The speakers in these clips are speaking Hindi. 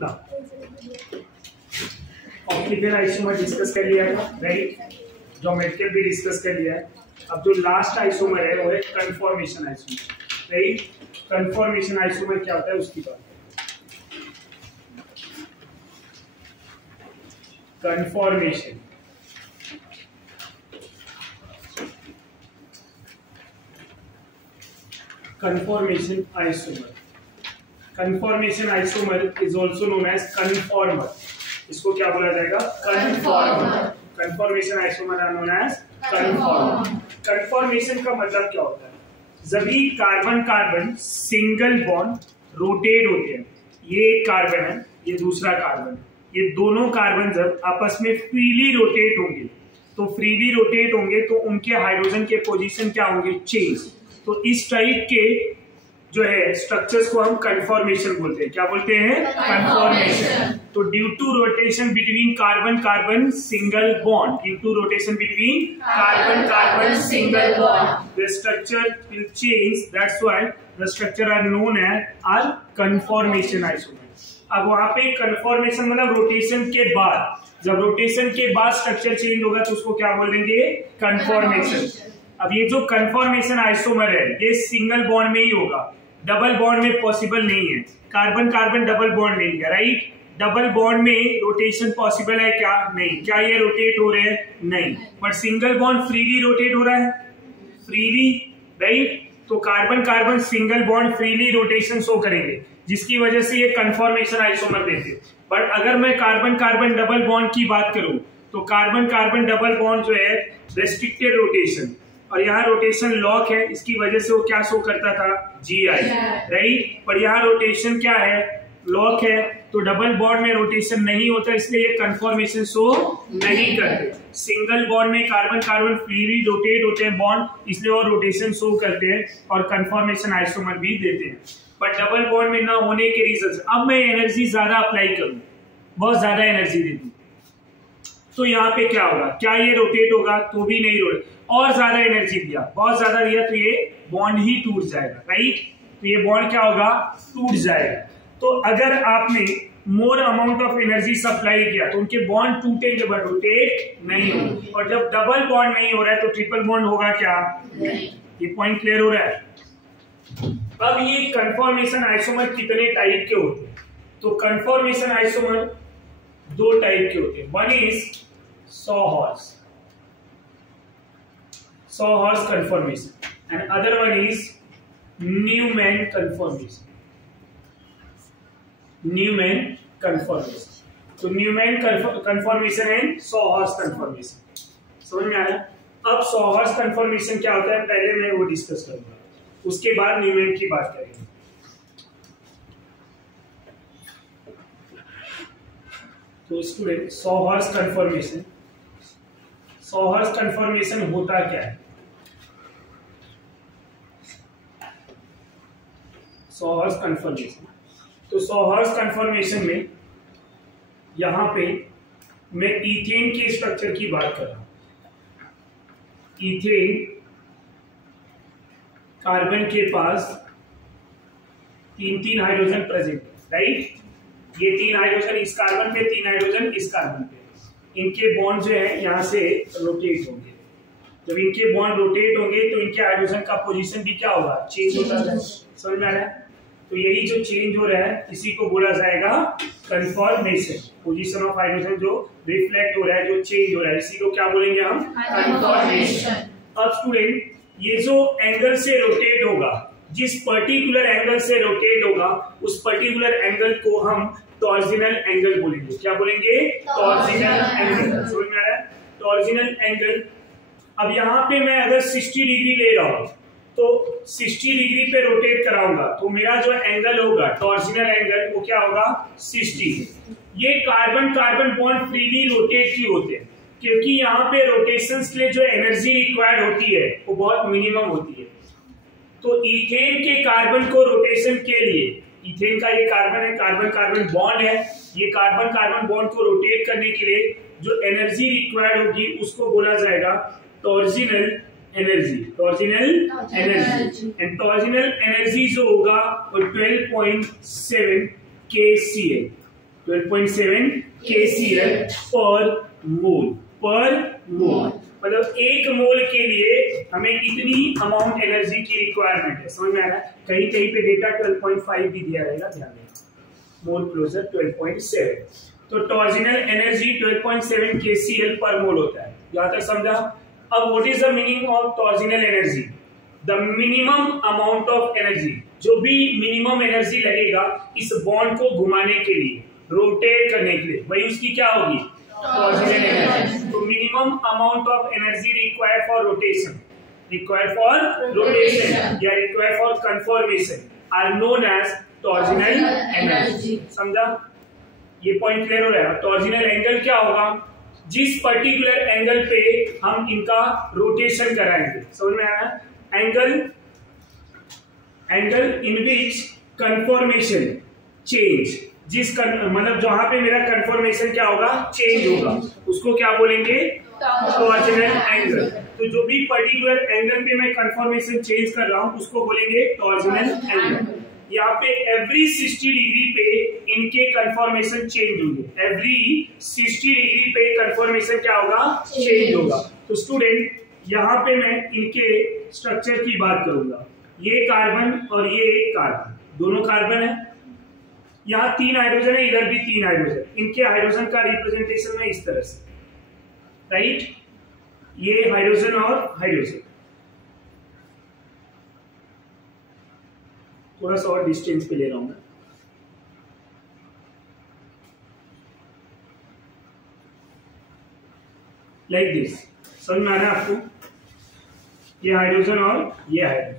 ना ऑप्टिकल आइसोमर डिस्कस कर लिया था, राइट। ज्योमेट्रिकल भी डिस्कस कर लिया है। अब जो लास्ट आइसोमर है वो है conformation isomer, right. Conformation isomer क्या होता है उसकी बात। Conformation conformation isomer. Conformation isomer is also known as conformer. इसको क्या बोला जाएगा? Conformer. Conformation isomer are known as conformer. Conformation का मतलब क्या होता है? जब भी carbon carbon single bond rotate होते हैं, ये एक कार्बन है, ये दूसरा कार्बन, ये दोनों कार्बन जब आपस में फ्रीली रोटेट होंगे, तो उनके हाइड्रोजन के पोजीशन क्या होंगे? चेंज। तो इस टाइप के जो है स्ट्रक्चर्स को हम कन्फॉर्मेशन बोलते हैं। क्या बोलते हैं? कन्फॉर्मेशन। तो due to rotation between carbon carbon single bond, the structure will change, that's why the structure are known as are conformation isomer. अब वहां पे कन्फॉर्मेशन मतलब रोटेशन के बाद, जब रोटेशन के बाद स्ट्रक्चर चेंज होगा तो उसको क्या बोल देंगे? कन्फॉर्मेशन। अब ये जो कन्फॉर्मेशन आइसोमर है ये सिंगल बॉन्ड में ही होगा, डबल बॉन्ड में पॉसिबल नहीं है। कार्बन कार्बन डबल बॉन्ड नहीं है, राइट। डबल बॉन्ड में रोटेशन पॉसिबल है क्या? नहीं। क्या ये रोटेट हो रहे हैं? नहीं। But single bond freely rotate हो रहा है, फ्रीली, राइट। तो carbon carbon single bond freely rotation show करेंगे, जिसकी वजह से ये कन्फॉर्मेशन आइसोमर देते हैं। बट अगर मैं कार्बन कार्बन डबल बॉन्ड की बात करूं तो कार्बन कार्बन डबल बॉन्ड जो है रेस्ट्रिक्टेड रोटेशन, और यहाँ रोटेशन लॉक है, इसकी वजह से वो क्या शो करता था? GI, right. पर यहाँ रोटेशन क्या है? लॉक है, तो डबल बॉन्ड में रोटेशन नहीं होता, इसलिए ये कन्फॉर्मेशन शो नहीं करते। सिंगल बॉन्ड में कार्बन कार्बन फ्रीली रोटेट होते हैं बॉन्ड, इसलिए वो रोटेशन शो करते हैं और कन्फॉर्मेशन आइसोमर भी देते हैं। बट डबल बॉन्ड में ना होने के रीजन से अब मैं एनर्जी ज्यादा अप्लाई करूं, बहुत ज्यादा एनर्जी दे दूं, तो यहाँ पे क्या होगा? क्या ये रोटेट होगा? तो भी नहीं रोटेट। और ज्यादा एनर्जी दिया, बहुत ज्यादा दिया, तो ये बॉन्ड ही टूट जाएगा, राइट। तो ये बॉन्ड क्या होगा? टूट जाएगा। तो अगर आपने more amount of energy supply किया तो उनके बॉन्ड टूटेंगे बट रोटेट नहीं होंगे। और जब डबल बॉन्ड नहीं हो रहा है तो ट्रिपल बॉन्ड होगा क्या? नहीं। ये पॉइंट क्लियर हो रहा है? अब ये कन्फॉर्मेशन आइसोमर कितने टाइप के होते हैं? तो कन्फॉर्मेशन आइसोमर दो टाइप के होते हैं। One is sawhorse conformation and other one is Newman conformation. तो Newman conformation and sawhorse conformation समझ में आया? अब सॉहॉर्स conformation क्या होता है पहले मैं वो डिस्कस करूंगा, उसके बाद न्यूमैन की बात करेंगे। तो स्टूडेंट सॉहॉर्स conformation होता क्या है? सॉहॉर्स कन्फॉर्मेशन, तो सॉहॉर्स कन्फॉर्मेशन में यहां पे मैं इथेन के स्ट्रक्चर की बात कर रहा हूं। इथेन कार्बन के पास तीन हाइड्रोजन प्रेजेंट है, राइट। ये 3 हाइड्रोजन इस कार्बन पे, 3 हाइड्रोजन इस कार्बन पे। इनके बॉन्ड जो है यहां से रोटेट होंगे। जब इनके बॉन्ड रोटेट होंगे तो इनके हाइड्रोजन का पोजीशन भी क्या होगा? चेंज होता है। समझ में आ रहा है? तो यही जो चेंज हो रहा है इसी को बोला जाएगा कन्फॉर्मेशन। पोजीशन ऑफ हाइड्रोजन जो रिफ्लेक्ट हो रहा है, जो चेंज हो रहा है, इसी को क्या बोलेंगे हम? कन्फॉर्मेशन। अब स्टूडेंट ये जो एंगल से रोटेट होगा, जिस पर्टिकुलर एंगल से रोटेट होगा, उस पर्टिकुलर एंगल को हम टॉर्जिनल एंगल बोलेंगे। क्या बोलेंगे? टॉर्जिनल एंगल। समझ में आ रहा है? टॉर्जिनल एंगल। अब यहाँ पे मैं अगर 60 डिग्री ले रहा हूं तो 60 डिग्री पे रोटेट कराऊंगा तो मेरा जो एंगल होगा टॉर्जिनल एंगल वो क्या होगा? 60। ये carbon carbon bond freely rotate क्यों होते हैं? क्योंकि यहाँ पे रोटेशन के लिए जो एनर्जी रिक्वायर्ड होती है वो बहुत मिनिमम होती है। तो इथेन के कार्बन को रोटेशन के लिए, इथेन का ये कार्बन है, कार्बन कार्बन बॉन्ड है, ये कार्बन कार्बन बॉन्ड को रोटेट करने के लिए जो एनर्जी रिक्वायर्ड होगी उसको बोला जाएगा टॉर्जिनल एनर्जी। एंड टॉर्जिनल एनर्जी जो होगा वो 12.7 kCl, 12.7 KCl पर मोल मतलब एक मोल के लिए हमें इतनी अमाउंट एनर्जी की रिक्वायरमेंट है। समझ में आ रहा है? कहीं कहीं पे डेटा 12.5 भी दिया रहेगा, ध्यान देना। मोल क्लोजर 12.7, तो टॉर्जिनल एनर्जी 12.7 KCl पर मोल होता है। यहां तक समझा? अब what is the meaning of torsional energy? The minimum amount of energy, जो भी मिनिमम एनर्जी लगेगा इस बॉन्ड को घुमाने के लिए, रोटेट करने के लिए, वही उसकी क्या होगी? Torsional energy. तो minimum amount of energy required for rotation या required for conformation are known as torsional energy. समझा? ये पॉइंट क्लियर हो रहा है? टॉर्जिनल एंगल क्या होगा? जिस पर्टिकुलर एंगल पे हम इनका रोटेशन कराएंगे। समझ में आया? Angle in which conformation change, जिस मतलब जहां पे मेरा कन्फॉर्मेशन क्या होगा? चेंज होगा, उसको क्या बोलेंगे? टॉर्जिनल एंगल। तो जो भी पर्टिकुलर एंगल पे मैं कन्फॉर्मेशन चेंज कर रहा हूं उसको बोलेंगे टॉर्जिनल एंगल। यहाँ पे एवरी 60 डिग्री पे इनके कन्फॉर्मेशन चेंज होंगे। एवरी 60 डिग्री पे कन्फॉर्मेशन क्या होगा? चेंज होगा। तो स्टूडेंट यहाँ पे मैं इनके स्ट्रक्चर की बात करूंगा। ये कार्बन और ये कार्बन, दोनों कार्बन है। यहाँ 3 हाइड्रोजन है, इधर भी 3 हाइड्रोजन। इनके हाइड्रोजन का रिप्रेजेंटेशन है इस तरह से, राइट? ये हाइड्रोजन और हाइड्रोजन, थोड़ा सा और डिस्टेंस पे ले रहा हूं मैं। Like this. समझ में आ रहा है आपको? ये हाइड्रोजन और ये हाइड्रोजन।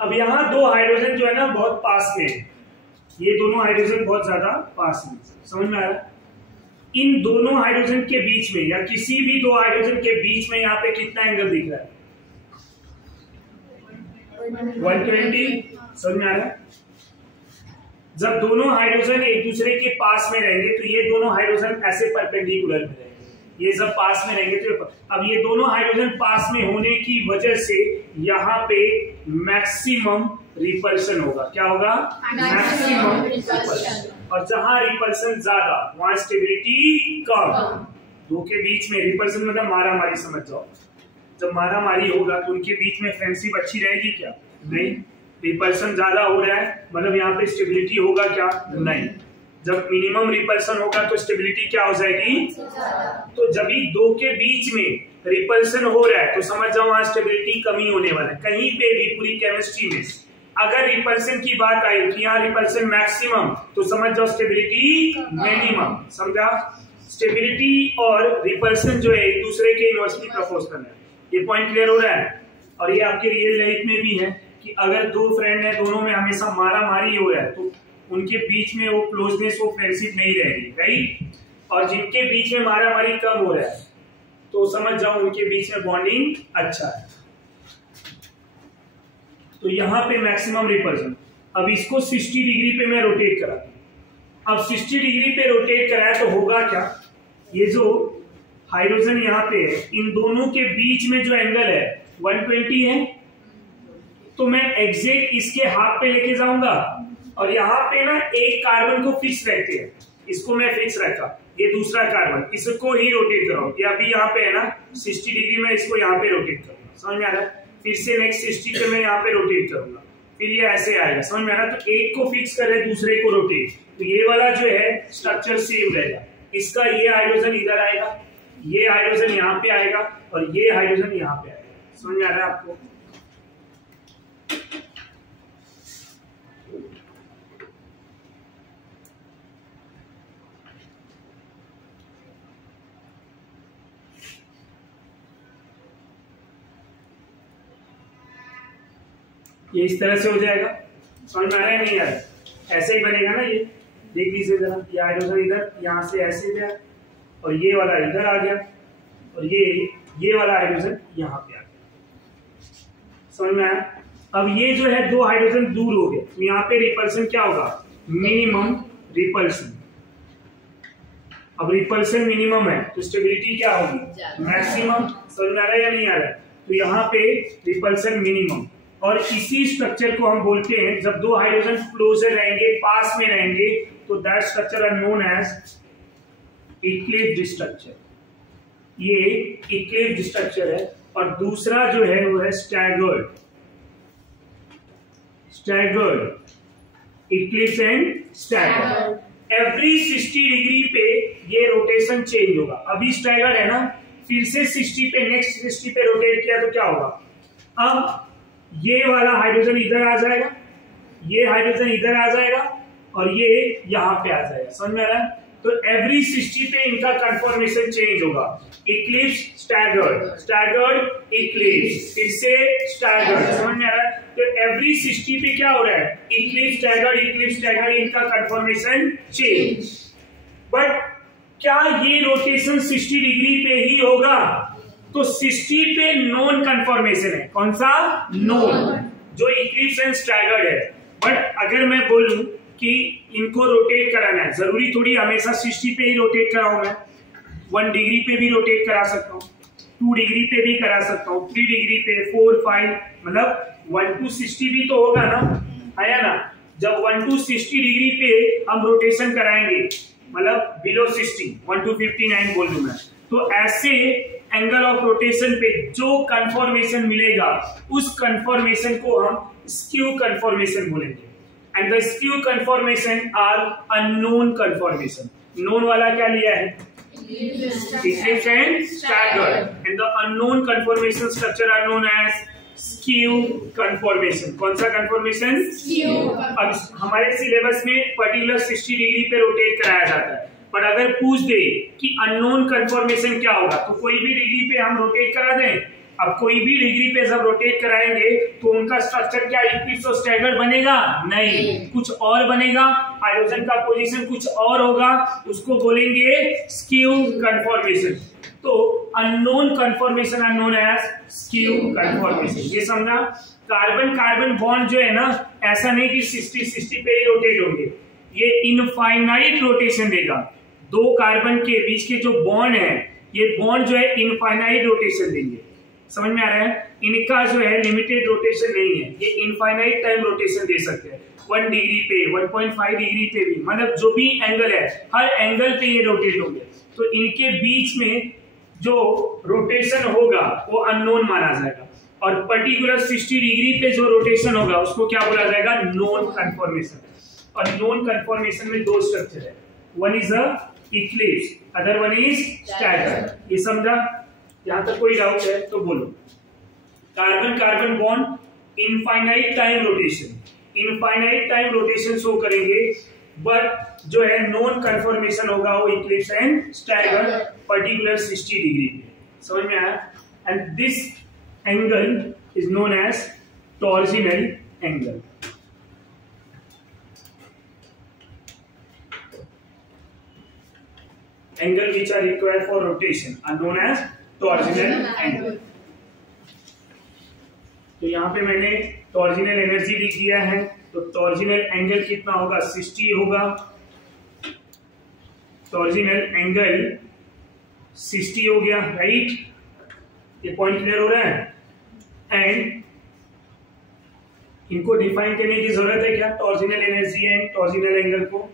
अब यहां 2 हाइड्रोजन जो है ना बहुत पास में है, ये दोनों हाइड्रोजन बहुत ज्यादा पास में। समझ में आ रहा है? इन दोनों हाइड्रोजन के बीच में या किसी भी 2 हाइड्रोजन के बीच में यहाँ पे कितना एंगल दिख रहा है? 120। समझ में आ रहा है? जब दोनों हाइड्रोजन एक दूसरे के पास में रहेंगे तो ये दोनों हाइड्रोजन ऐसे परपेंडिकुलर में रहेंगे, ये जब पास में रहेंगे तो अब ये दोनों हाइड्रोजन पास में होने की वजह से यहाँ पे मैक्सिमम रिपल्शन होगा। क्या होगा? Maximum repulsion. और जहां रिपल्शन ज्यादा वहां स्टेबिलिटी कम। दो के बीच में रिपल्शन मतलब मारा मारी, समझ जाओ। जब मारा मारी होगा तो उनके बीच में फ्रेंडशिप अच्छी रहेगी क्या? नहीं। रिपल्शन ज्यादा हो रहा है मतलब यहाँ पे स्टेबिलिटी होगा क्या? नहीं। जब मिनिमम रिपल्शन होगा तो स्टेबिलिटी क्या हो जाएगी? तो जब भी 2 के बीच में रिपल्शन हो रहा है तो समझ जाओ वहां स्टेबिलिटी कमी होने वाला है। कहीं पे भी पूरी केमिस्ट्री में अगर रिपल्शन की बात आई कि यहाँ रिपल्शन मैक्सिमम तो समझ जाओ स्टेबिलिटी मिनिमम। समझा? स्टेबिलिटी और रिपल्शन जो है एक दूसरे के इनवर्सली प्रोपोर्शनल है। ये पॉइंट क्लियर हो रहा है? और ये आपके रियल लाइफ में भी है कि अगर 2 फ्रेंड है, दोनों में हमेशा मारा मारी हो रहा है तो उनके बीच में वो क्लोजनेस, वो फ्रेंडशिप नहीं रहेगी, राइट? और जिनके बीच में मारा मारी कम हो रहा है तो समझ जाओ उनके बीच में बॉन्डिंग अच्छा है। तो यहाँ पे मैक्सिमम रिपल्शन। अब इसको 60 डिग्री पे मैं रोटेट कराता हूं। अब 60 डिग्री पे रोटेट कराया तो होगा क्या? ये जो हाइड्रोजन यहाँ पे है, इन दोनों के बीच में जो एंगल है 120 है, तो मैं एग्जैक्ट इसके हाफ पे लेके जाऊंगा और यहाँ पे ना एक कार्बन को फिक्स रखते हैं, इसको मैं फिक्स रखा, ये दूसरा कार्बन, इसको ही रोटेट कराऊं। ये अभी यहाँ पे है ना 60 डिग्री में इसको यहाँ पे रोटेट करूंगा। समझ में आ रहा है? फिर से नेक्स्ट 60 पे मैं यहाँ पे रोटेट करूंगा, फिर ये ऐसे आएगा। समझ में आ रहा है? तो एक को फिक्स कर रहे दूसरे को रोटेट, तो ये वाला जो है स्ट्रक्चर सेम रहेगा। इसका ये हाइड्रोजन इधर आएगा, ये हाइड्रोजन यहाँ पे आएगा और ये हाइड्रोजन यहाँ पे आएगा। समझ में आ रहा है आपको? ये इस तरह से हो जाएगा। समझ में आ रहा है? नहीं आ रहा है? ऐसे ही बनेगा ना। ये देख लीजिए जरा, ये हाइड्रोजन इधर यहाँ से ऐसे गया और ये वाला इधर आ गया और ये वाला हाइड्रोजन यहाँ पे आ गया। समझ में आया? अब ये जो है 2 हाइड्रोजन दूर हो गए तो यहाँ पे रिपल्शन क्या होगा? Minimum repulsion. अब रिपल्शन मिनिमम है तो स्टेबिलिटी क्या होगी? मैक्सिमम। समझ में आ रहा है या नहीं आ रहा है? तो यहाँ पे रिपल्शन मिनिमम। और इसी स्ट्रक्चर को हम बोलते हैं, जब 2 हाइड्रोजन क्लोजर रहेंगे, पास में रहेंगे, तो that structure are known as eclipsed structure. ये इक्लिप्स्ड स्ट्रक्चर है। और दूसरा जो है वो है staggered, eclipse and staggered. Every 60 degree पे ये रोटेशन चेंज होगा। अभी स्टैगर्ड है ना, फिर से 60 पे नेक्स्ट 60 पे रोटेट किया तो क्या होगा, अब ये वाला हाइड्रोजन इधर आ जाएगा, ये हाइड्रोजन इधर आ जाएगा और ये यहां पे आ जाएगा। समझ में आ रहा है? तो एवरी 60 पे इनका कंफर्मेशन चेंज होगा। इक्लिप्स स्टैगर्ड, स्टैगर्ड इक्लिप्स, फिर से स्टैगर्ड। समझ में आ रहा है? तो एवरी 60 पे क्या हो रहा है, इक्लिप्स स्टैगर्ड, इनका कंफर्मेशन चेंज। बट क्या ये रोटेशन 60 डिग्री पे ही होगा? तो 60 पे नॉन कंफर्मेशन है। कौन सा? नॉन, जो इक्लिप्स एंड स्टैगर्ड है। बट अगर मैं बोलूं कि इनको रोटेट कराना है, जरूरी थोड़ी हमेशा 60 पे ही रोटेट कराऊं मैं। 1 डिग्री पे भी रोटेट करा सकता हूं, 2 डिग्री पे भी करा सकता हूं, 3 डिग्री पे, 4, 5, मतलब 1 to 60 भी तो होगा ना, आया ना? जब 1 to 60 डिग्री पे हम रोटेशन कराएंगे, मतलब बिलो 60, 1 to 59 बोल दूं मैं, तो ऐसे एंगल ऑफ रोटेशन पे जो कंफर्मेशन मिलेगा उस कंफर्मेशन को हम स्क्यू कंफर्मेशन बोलेंगे। And the skew conformation are unknown conformation. Known वाला क्या लिया है? Eclipse and staggered. And the unknown conformation structure are known as skew conformation. कौन सा कंफर्मेशन? स्क्यू। अब हमारे सिलेबस में पर्टिकुलर 60 डिग्री पे रोटेट कराया जाता है, पर अगर पूछ दे कि अननोन कंफर्मेशन क्या होगा, तो कोई भी डिग्री पे हम रोटेट करा दें। अब कोई भी डिग्री पे जब रोटेट कराएंगे तो उनका स्ट्रक्चर क्या इक्लिप्स और स्टैगर्ड बनेगा? नहीं, कुछ और बनेगा। हाइड्रोजन का पोजीशन कुछ और होगा, उसको बोलेंगे स्क्यू कंफर्मेशन। तो unknown conformation are known as skew conformation. ये समझा? कार्बन कार्बन बॉन्ड जो है ना, ऐसा नहीं कि 60 पे ही रोटेट होंगे, ये इनफाइनाइट रोटेशन देगा। 2 कार्बन के बीच के जो बॉन्ड है, ये बॉन्ड जो है इनफाइनाइट रोटेशन देंगे। समझ में आ रहा है? इनका जो है लिमिटेड रोटेशन नहीं है, ये इनफाइनाइट टाइम रोटेशन दे सकते हैं। 1 डिग्री पे, 1.5 डिग्री पे भी, मतलब जो भी एंगल है, हर एंगल पे ये रोटेट होंगे। तो इनके बीच में जो रोटेशन होगा वो अननोन माना जाएगा। और पर्टिकुलर 60 डिग्री पे जो रोटेशन होगा उसको क्या बोला जाएगा? Known conformation. और नोन कंफर्मेशन में 2 स्ट्रक्चर है, one is a eclipse, other one is staggered. ये समझा? यहां तक कोई डाउट है तो बोलो। Carbon carbon bond infinite time rotation, infinite time rotation show करेंगे, बट जो है नॉन कंफर्मेशन होगा वो eclipse and staggered particular 60 degree पे। समझ में आया? And this angle is known as torsional angle. Angle which are required for rotation are known as torsional angle. तो यहां पे मैंने टॉर्जिनल एनर्जी लिख दिया है, तो टॉर्जिनल एंगल कितना होगा? 60 होगा। टॉर्जिनल एंगल 60 हो गया, राइट? ये पॉइंट क्लियर हो रहा है? एंड इनको डिफाइन करने की जरूरत है क्या, टॉर्जिनल एनर्जी एंड टॉर्जिनल एंगल को?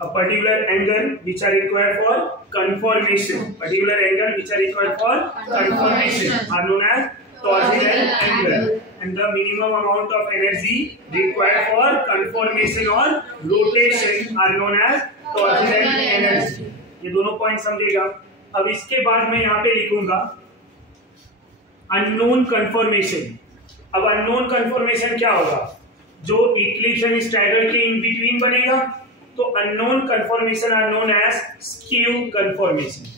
A particular angle which are required for conformation, particular angle which are required for conformation are known as torsional angle, and the minimum amount of energy required for conformation or rotation are known as torsional energy। ये दोनों पॉइंट समझेगा। अब इसके बाद मैं यहाँ पे लिखूंगा अननोन कंफर्मेशन। अब अननोन कंफर्मेशन क्या होगा? जो इक्लिप्स एंड स्टैगर्ड के इन बिटवीन बनेगा, तो unknown conformation are known as skew conformation.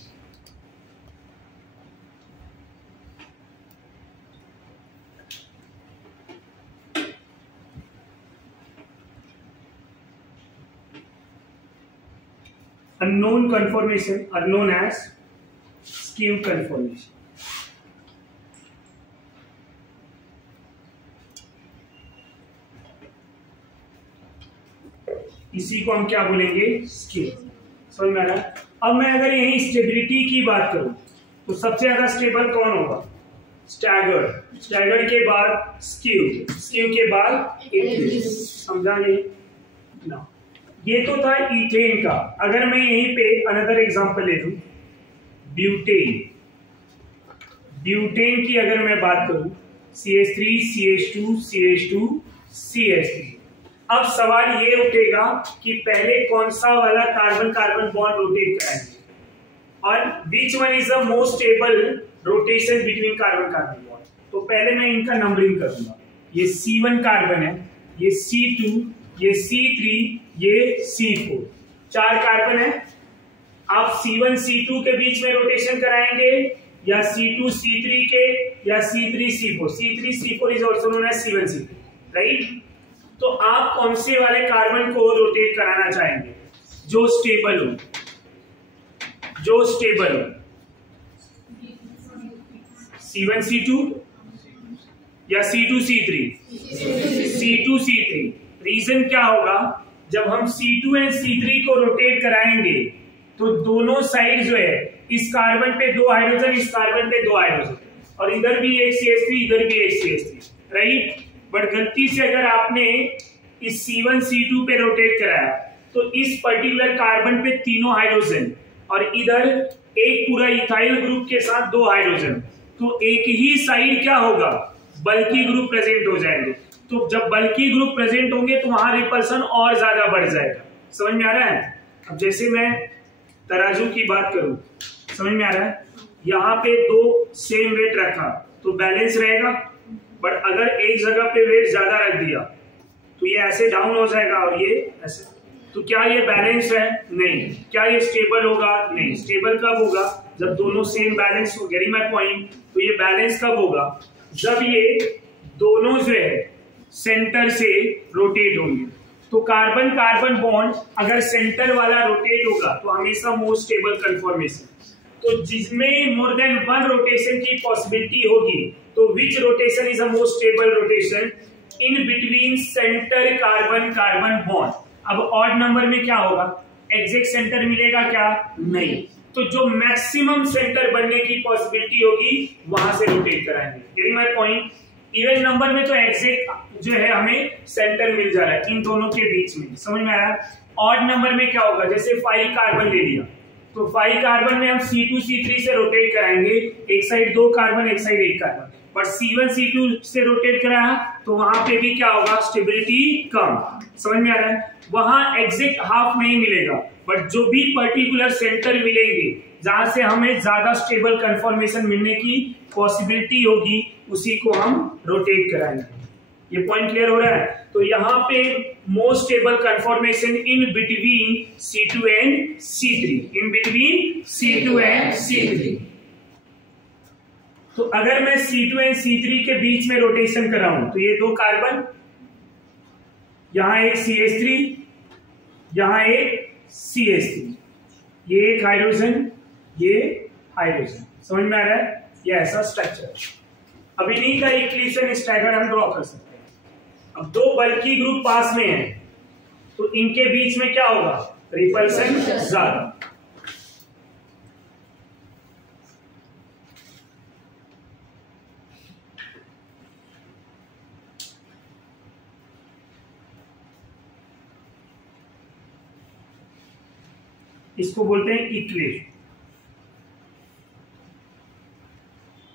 Unknown conformation are known as skew conformation। इसी को हम क्या बोलेंगे? स्क्यू। समझ में आ रहा है? अब मैं अगर यही स्टेबिलिटी की बात करूं तो सबसे ज्यादा स्टेबल कौन होगा? स्टैगर्ड। स्टैगर्ड के बाद स्क्यू, स्क्यू के बाद इक्लिप्स। समझा नहीं ना? ये तो था इथेन का। अगर मैं यहीं पे अनदर एग्जांपल ले लूं, ब्यूटेन, ब्यूटेन की अगर मैं बात करूं, CH3 CH2 CH2 CH3। अब सवाल ये उठेगा कि पहले कौन सा वाला कार्बन कार्बन बॉन्ड रोटेट कराएंगे और विच one is the most stable rotation between carbon carbon bond. तो पहले मैं इनका नंबरिंग करूंगा। ये C1 कार्बन है, ये C2, ये C3, ये C4, 4 कार्बन है। आप C1 C2 के बीच में रोटेशन कराएंगे या C2 C3 के या C3 C4। C3 C4 is also known as C1 C3, right. तो आप कौन से वाले कार्बन को रोटेट कराना चाहेंगे? जो स्टेबल हो, जो स्टेबल हो। C1 C2 या C2 C3? C2 C3। Reason क्या होगा? जब हम C2 एंड C3 को रोटेट कराएंगे तो दोनों साइड जो है, इस कार्बन पे 2 हाइड्रोजन, इस कार्बन पे 2 हाइड्रोजन, और इधर भी एक CH3, इधर भी एक CH3, राइट। बट गलती से अगर आपने इस C1 C2 पे रोटेट कराया तो इस पर्टिकुलर कार्बन पे तीनों हाइड्रोजन और इधर एक पूरा इथाइल ग्रुप के साथ 2 हाइड्रोजन, तो एक ही साइड क्या होगा? बल्कि ग्रुप प्रेजेंट हो जाएंगे। तो जब बल्कि ग्रुप प्रेजेंट होंगे तो वहां रिपल्सन और ज्यादा बढ़ जाएगा। समझ में आ रहा है? अब जैसे मैं तराजू की बात करूं, समझ में आ रहा है? यहाँ पे 2 सेम वेट रखा तो बैलेंस रहेगा, बट अगर एक जगह पे वेट ज्यादा रख दिया तो ये ऐसे डाउन हो जाएगा और ये ऐसे। तो क्या ये बैलेंस है? नहीं। क्या ये स्टेबल होगा? नहीं। स्टेबल कब होगा? जब दोनों सेम बैलेंस हो। Getting my point? तो ये बैलेंस कब होगा? जब ये दोनों जो है सेंटर से रोटेट होंगे। तो कार्बन कार्बन बॉन्ड अगर सेंटर वाला रोटेट होगा तो हमेशा मोस्ट स्टेबल कंफर्मेशन। तो जिसमें मोर देन 1 रोटेशन की पॉसिबिलिटी होगी तो which rotation is a most stable rotation? In between centre carbon carbon bond. अब ऑड नंबर में क्या होगा? एग्जैक्ट सेंटर मिलेगा क्या? नहीं। तो जो मैक्सिमम सेंटर बनने की पॉसिबिलिटी होगी वहां से रोटेट कराएंगे। Getting my point? Even number में तो एग्जैक्ट जो है हमें सेंटर मिल जा रहा है इन दोनों के बीच में। समझ में आया? ऑड नंबर में क्या होगा? जैसे 5 कार्बन ले लिया तो 5 कार्बन में हम C2 C3 से रोटेट कराएंगे, एक साइड 2 कार्बन, एक side 1 carbon. But C1 C2 से रोटेट कराया तो वहां पे भी क्या होगा? स्टेबिलिटी कम। समझ में आ रहा है? वहां एग्जैक्ट हाफ नहीं मिलेगा, बट जो भी पर्टिकुलर सेंटर मिलेंगे जहां से हमें ज्यादा स्टेबल कंफर्मेशन मिलने की पॉसिबिलिटी होगी उसी को हम रोटेट कराएंगे। ये पॉइंट क्लियर हो रहा है? तो यहाँ पे most stable confirmation in between C2 and C3, in between C2 and C3। तो अगर मैं C2 एंड C3 के बीच में रोटेशन कराऊं तो ये 2 कार्बन, यहां एक CH3, यहां एक CH3, ये एक हाइड्रोजन, ये हाइड्रोजन। समझ में आ रहा है? ये ऐसा स्ट्रक्चर। अब इन्हीं का इक्वेशन स्टैगर हम ड्रॉ कर सकते हैं। अब 2 बल्कि ग्रुप पास में है तो इनके बीच में क्या होगा? रिपल्सन ज्यादा। इसको बोलते हैं इक्वेशन।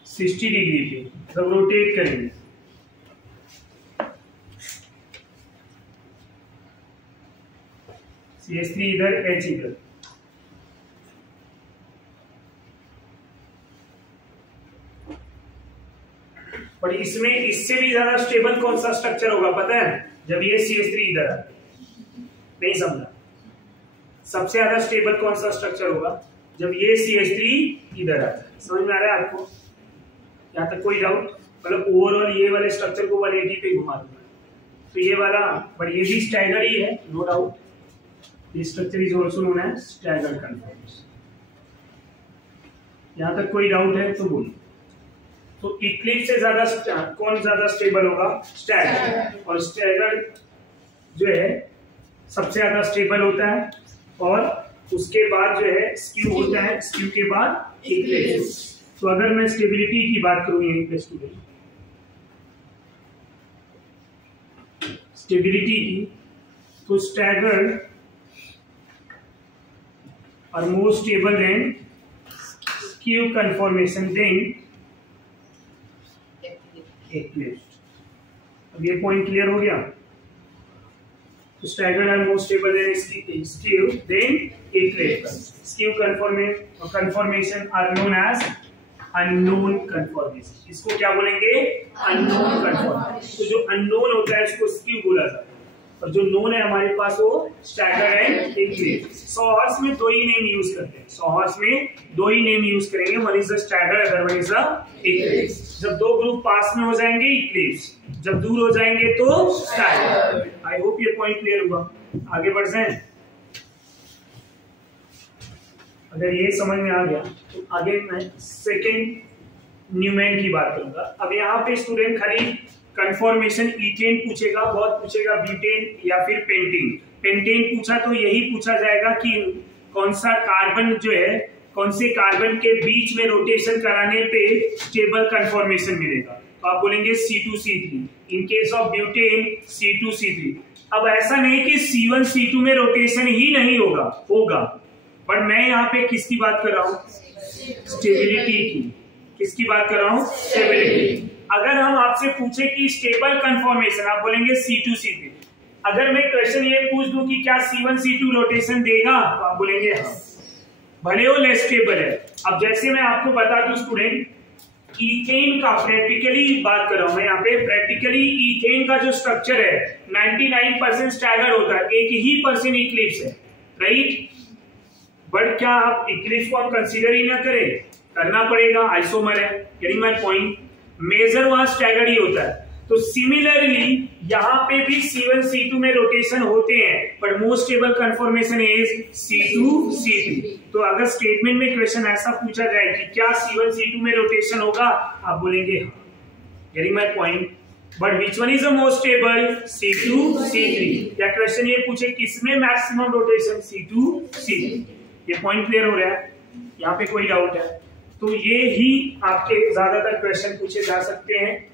60 डिग्री पे जब रोटेट करेंगे CH3 इधर, H इधर, पर इसमें इससे भी ज्यादा स्टेबल कौन सा स्ट्रक्चर होगा पता है? जब ये CH3 इधर है। नहीं समझा? सबसे ज्यादा स्टेबल कौन सा स्ट्रक्चर होगा? जब ये CH3 इधर आता है। समझ में आ रहा है आपको? यहाँ तक कोई डाउट? मतलब ओवरऑल ये वाले स्ट्रक्चर को 180 पे घुमा दूंगा तो ये वाला, पर ये भी स्टैगर ही है, no doubt. This structure is also known as staggered conformation। यहां तक कोई डाउट है तो बोलो। तो इक्लिप्स से ज्यादा कौन ज्यादा स्टेबल होगा? स्टैगर्ड। और स्टैगर्ड जो है सबसे ज्यादा स्टेबल होता है और उसके बाद जो है स्क्यू होता है, स्क्यू के बाद इक्लिप्स। तो अगर मैं स्टेबिलिटी की बात करूं यहीं पे स्टूडेंट, स्टेबिलिटी की, तो staggered are more stable than skew conformation than eclipsed. अब ये पॉइंट क्लियर हो गया. Staggered are more stable than skew than eclipsed. Skew conformation are known as unknown conformation. इसको क्या बोलेंगे? unknown conformation. तो जो unknown होता है उसको skew बोला जाता है और जो known है हमारे पास वो staggered एंड eclipsed. सॉहर्स में दो ही नेम यूज करते हैं. सॉहर्स में दो ही नेम यूज करेंगे. One is the staggered, other one is the eclipsed. जब दो ग्रुप पास में हो जाएंगे eclipsed, जब दूर हो जाएंगे तो staggered. आई होप ये पॉइंट क्लियर हुआ. आगे बढ़ जाएं. अगर ये समझ में आ गया तो आगे मैं सेकेंड न्यूमैन की बात करूंगा. अब यहाँ पे स्टूडेंट खाली कंफर्मेशन इथेन पूछेगा, बहुत पूछेगा ब्यूटेन या फिर पेंटेन. पेंटेन पूछा तो यही पूछा जाएगा कि कौन सा कार्बन जो है, कौन से कार्बन के बीच में रोटेशन कराने पे स्टेबल कंफर्मेशन मिलेगा. तो आप बोलेंगे C2C3. In case of butane C2C3. अब ऐसा नहीं कि C1 C2 में रोटेशन ही नहीं होगा, बट मैं यहाँ पे किसकी बात कर रहा हूँ? स्टेबिलिटी की. किसकी बात कर रहा हूँ? स्टेबिलिटी. अगर हम आपसे पूछे कि स्टेबल कंफर्मेशन, आप बोलेंगे C2C3. अगर मैं क्वेश्चन ये पूछ दूं कि क्या C1 C2 रोटेशन देगा, तो आप बोलेंगे हाँ, भले वो लेस स्टेबल है. अब जैसे मैं आपको बता दूं स्टूडेंट, इथेन का प्रैक्टिकली बात कर रहा हूं मैं यहाँ पे. प्रैक्टिकली इथेन का जो स्ट्रक्चर है 99% स्टैगर्ड होता है, 1% इक्लिप्स है, राइट. बट क्या आप इक्लिप्स को हम कंसीडर ही ना करें? करना पड़ेगा, आइसोमर है. यानी माय पॉइंट, मेजर वहां स्टैगर्ड ही होता है. तो सिमिलरली यहाँ पे भी C1 C2 में रोटेशन होते हैं, but most stable confirmation is C2 C3. तो अगर स्टेटमेंट में क्वेश्चन ऐसा पूछा जाए कि क्या C1 C2 में रोटेशन होगा, आप बोलेंगे हाँ. यानी my point. But which one is the most stable? C2 C3. या क्वेश्चन ये पूछे किसमें मैक्सिमम रोटेशन? C2 C3. ये पॉइंट क्लियर हो रहा है? यहाँ पे कोई डाउट है? तो ये ही आपके ज्यादातर क्वेश्चन पूछे जा सकते हैं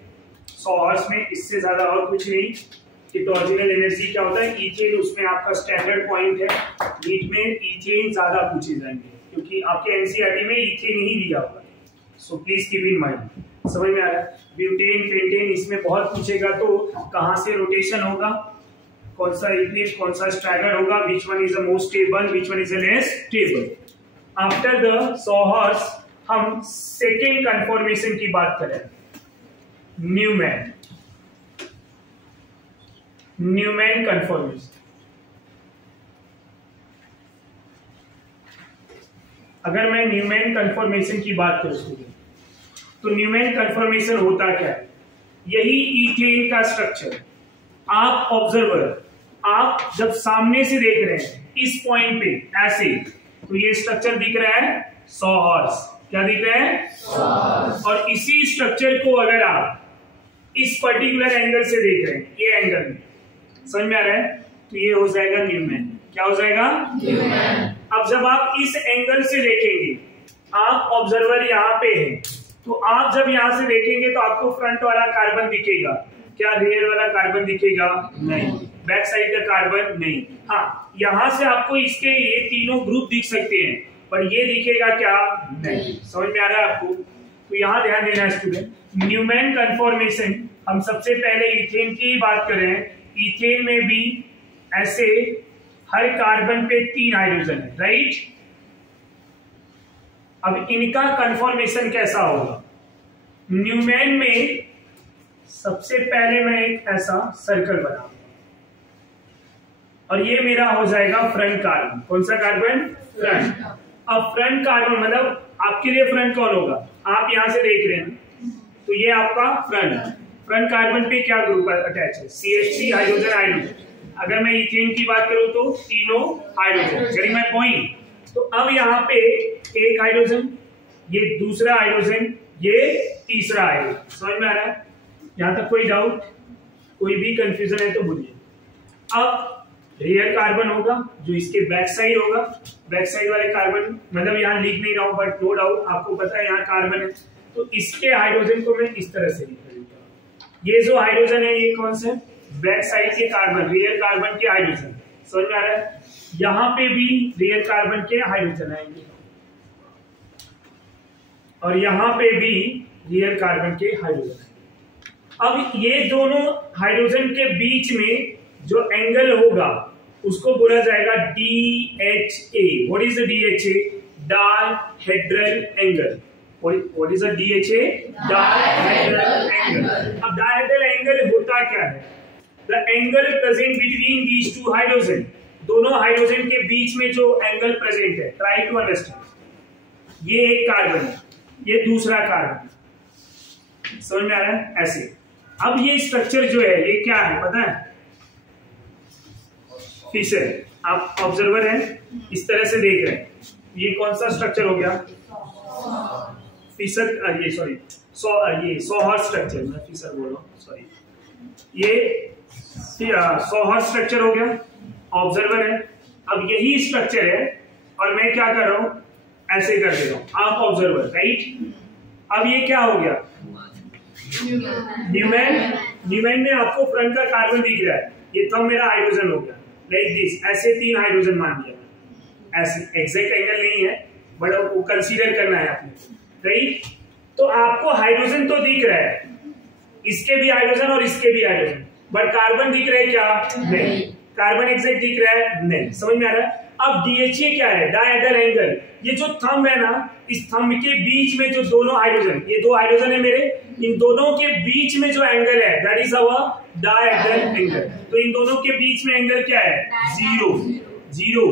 सॉहर्स में, इससे ज्यादा और कुछ नहीं. कि टॉर्जिनल एनर्जी क्या होता है? इथेन, उसमें आपका स्टैंडर्ड पॉइंट है. नीट में इथेन ज्यादा पूछे जाएंगे क्योंकि आपके एनसीईआरटी में इथेन ही दिया हुआ है. So please keep in mind. समझ में आ रहा है? ब्यूटेन, पेंटेन, इसमें बहुत पूछेगा. तो कहां से रोटेशन होगा, कौन सा इक्लिप्स, कौन सा स्टैगर्ड होगा, विच one is the most stable, which one is the less stable. After the सॉहर्स हम सेकेंड कंफर्मेशन की बात करें, न्यूमैन. Newman confirmation. अगर मैं न्यूमैन कंफर्मेशन की बात करूं तो न्यूमैन कंफर्मेशन होता क्या है? यही इथेन का स्ट्रक्चर. आप ऑब्जर्वर, आप जब सामने से देख रहे हैं इस पॉइंट पे ऐसे, तो ये स्ट्रक्चर दिख रहा है सॉहर्स. क्या दिख रहा है? और इसी स्ट्रक्चर को अगर आप इस पर्टिकुलर एंगल से देख रहे हैं, ये एंगल में, समझ में आ रहा है? तो ये हो जाएगा न्यूमैन. क्या हो जाएगा? न्यूमैन. अब जब आप इस एंगल से देखेंगे, आप ऑब्जर्वर यहाँ पे हैं, तो आप जब यहाँ से देखेंगे तो आपको फ्रंट वाला कार्बन दिखेगा. क्या रियर वाला कार्बन दिखेगा? नहीं. बैक साइड का कार्बन नहीं. हाँ, यहां से आपको इसके ये तीनों ग्रुप दिख सकते हैं, पर ये दिखेगा क्या? नहीं. समझ में आ रहा है आपको? तो यहाँ ध्यान देना स्टूडेंट. न्यूमैन कंफर्मेशन हम सबसे पहले इथेन की बात करें. इथेन में भी ऐसे हर कार्बन पे 3 हाइड्रोजन है, राइट. अब इनका कंफर्मेशन कैसा होगा? न्यूमैन में सबसे पहले मैं एक ऐसा सर्कल बनाऊंगा और ये मेरा हो जाएगा फ्रंट कार्बन. कौन सा कार्बन? फ्रंट. अब फ्रंट कार्बन मतलब आपके लिए फ्रंट कौन होगा? आप यहां से देख रहे हैं तो ये आपका फ्रंट कार्बन पे क्या ग्रुप अटैच है? CH3 hydrogen hydrogen. अगर मैं इथेन की बात करूं तो तीनों हाइड्रोजन. यानी माय पॉइंट. तो अब यहाँ पे एक हाइड्रोजन, ये दूसरा हाइड्रोजन, ये तीसरा हाइड्रोजन. समझ में आ रहा है? यहां तक कोई डाउट, कोई भी कंफ्यूजन है तो बोलिए. अब रियर कार्बन होगा जो इसके बैक साइड होगा. बैक साइड वाले कार्बन मतलब यहाँ लिख नहीं रहा हूं, बट नो डाउट आपको पता है यहाँ कार्बन है. तो इसके हाइड्रोजन को मैं इस तरह से लिख दूंगा. ये जो हाइड्रोजन है ये कौन से? बैक साइड के कार्बन, रियर कार्बन के हाइड्रोजन. समझ में आ रहा है? यहाँ पे भी रियल कार्बन के हाइड्रोजन आएंगे और यहाँ पे भी रियल कार्बन के हाइड्रोजन आएंगे। अब ये दोनों हाइड्रोजन के बीच में जो एंगल होगा उसको बोला जाएगा DHA। What is the DHA? Dihedral angle. What is the DHA? Dihedral angle. अब डायहेड्रल एंगल होता क्या है? The angle present between these two hydrogen, दोनों हाइड्रोजन के बीच में जो एंगल प्रेजेंट है, ट्राई टू अंडरस्टैंड। ये एक कार्बन है, ये दूसरा कार्बन, समझ में आ रहा है? ऐसे। अब ये स्ट्रक्चर जो है ये क्या है पता है? फिशर। आप ऑब्जर्वर हैं, इस तरह से देख रहे हैं। ये कौन सा स्ट्रक्चर हो गया? फिशर, ये सॉरी ये सॉहर स्ट्रक्चर, मैं फिशर बोल रहा हूँ, सॉरी। ये सॉहर स्ट्रक्चर हो गया, ऑब्जर्वर है। अब यही स्ट्रक्चर है और मैं क्या कर रहा हूं? ऐसे कर दे रहा हूं, आप ऑब्जर्वर, राइट? अब ये क्या हो गया? न्यूमैन में आपको फ्रंट का कार्बन दिख रहा है, ये थंब मेरा हाइड्रोजन हो गया, लाइक दिस। ऐसे 3 हाइड्रोजन मान लिया, ऐसे एग्जैक्ट एंगल नहीं है बट वो कंसीडर करना है आपने, राइट? तो आपको हाइड्रोजन तो दिख रहा है, इसके भी हाइड्रोजन और इसके भी हाइड्रोजन, बट कार्बन दिख रहा है क्या? नहीं। कार्बन एग्जैक्ट दिख रहा है? नहीं। समझ में आ रहा है? अब DHA क्या है? Dihedral angle. ये जो थंब है ना, इस थंब के बीच में जो दोनों हाइड्रोजन, ये 2 हाइड्रोजन है मेरे, इन दोनों के बीच में जो एंगल है that is our dihedral angle. तो इन दोनों के बीच में एंगल क्या है? 0,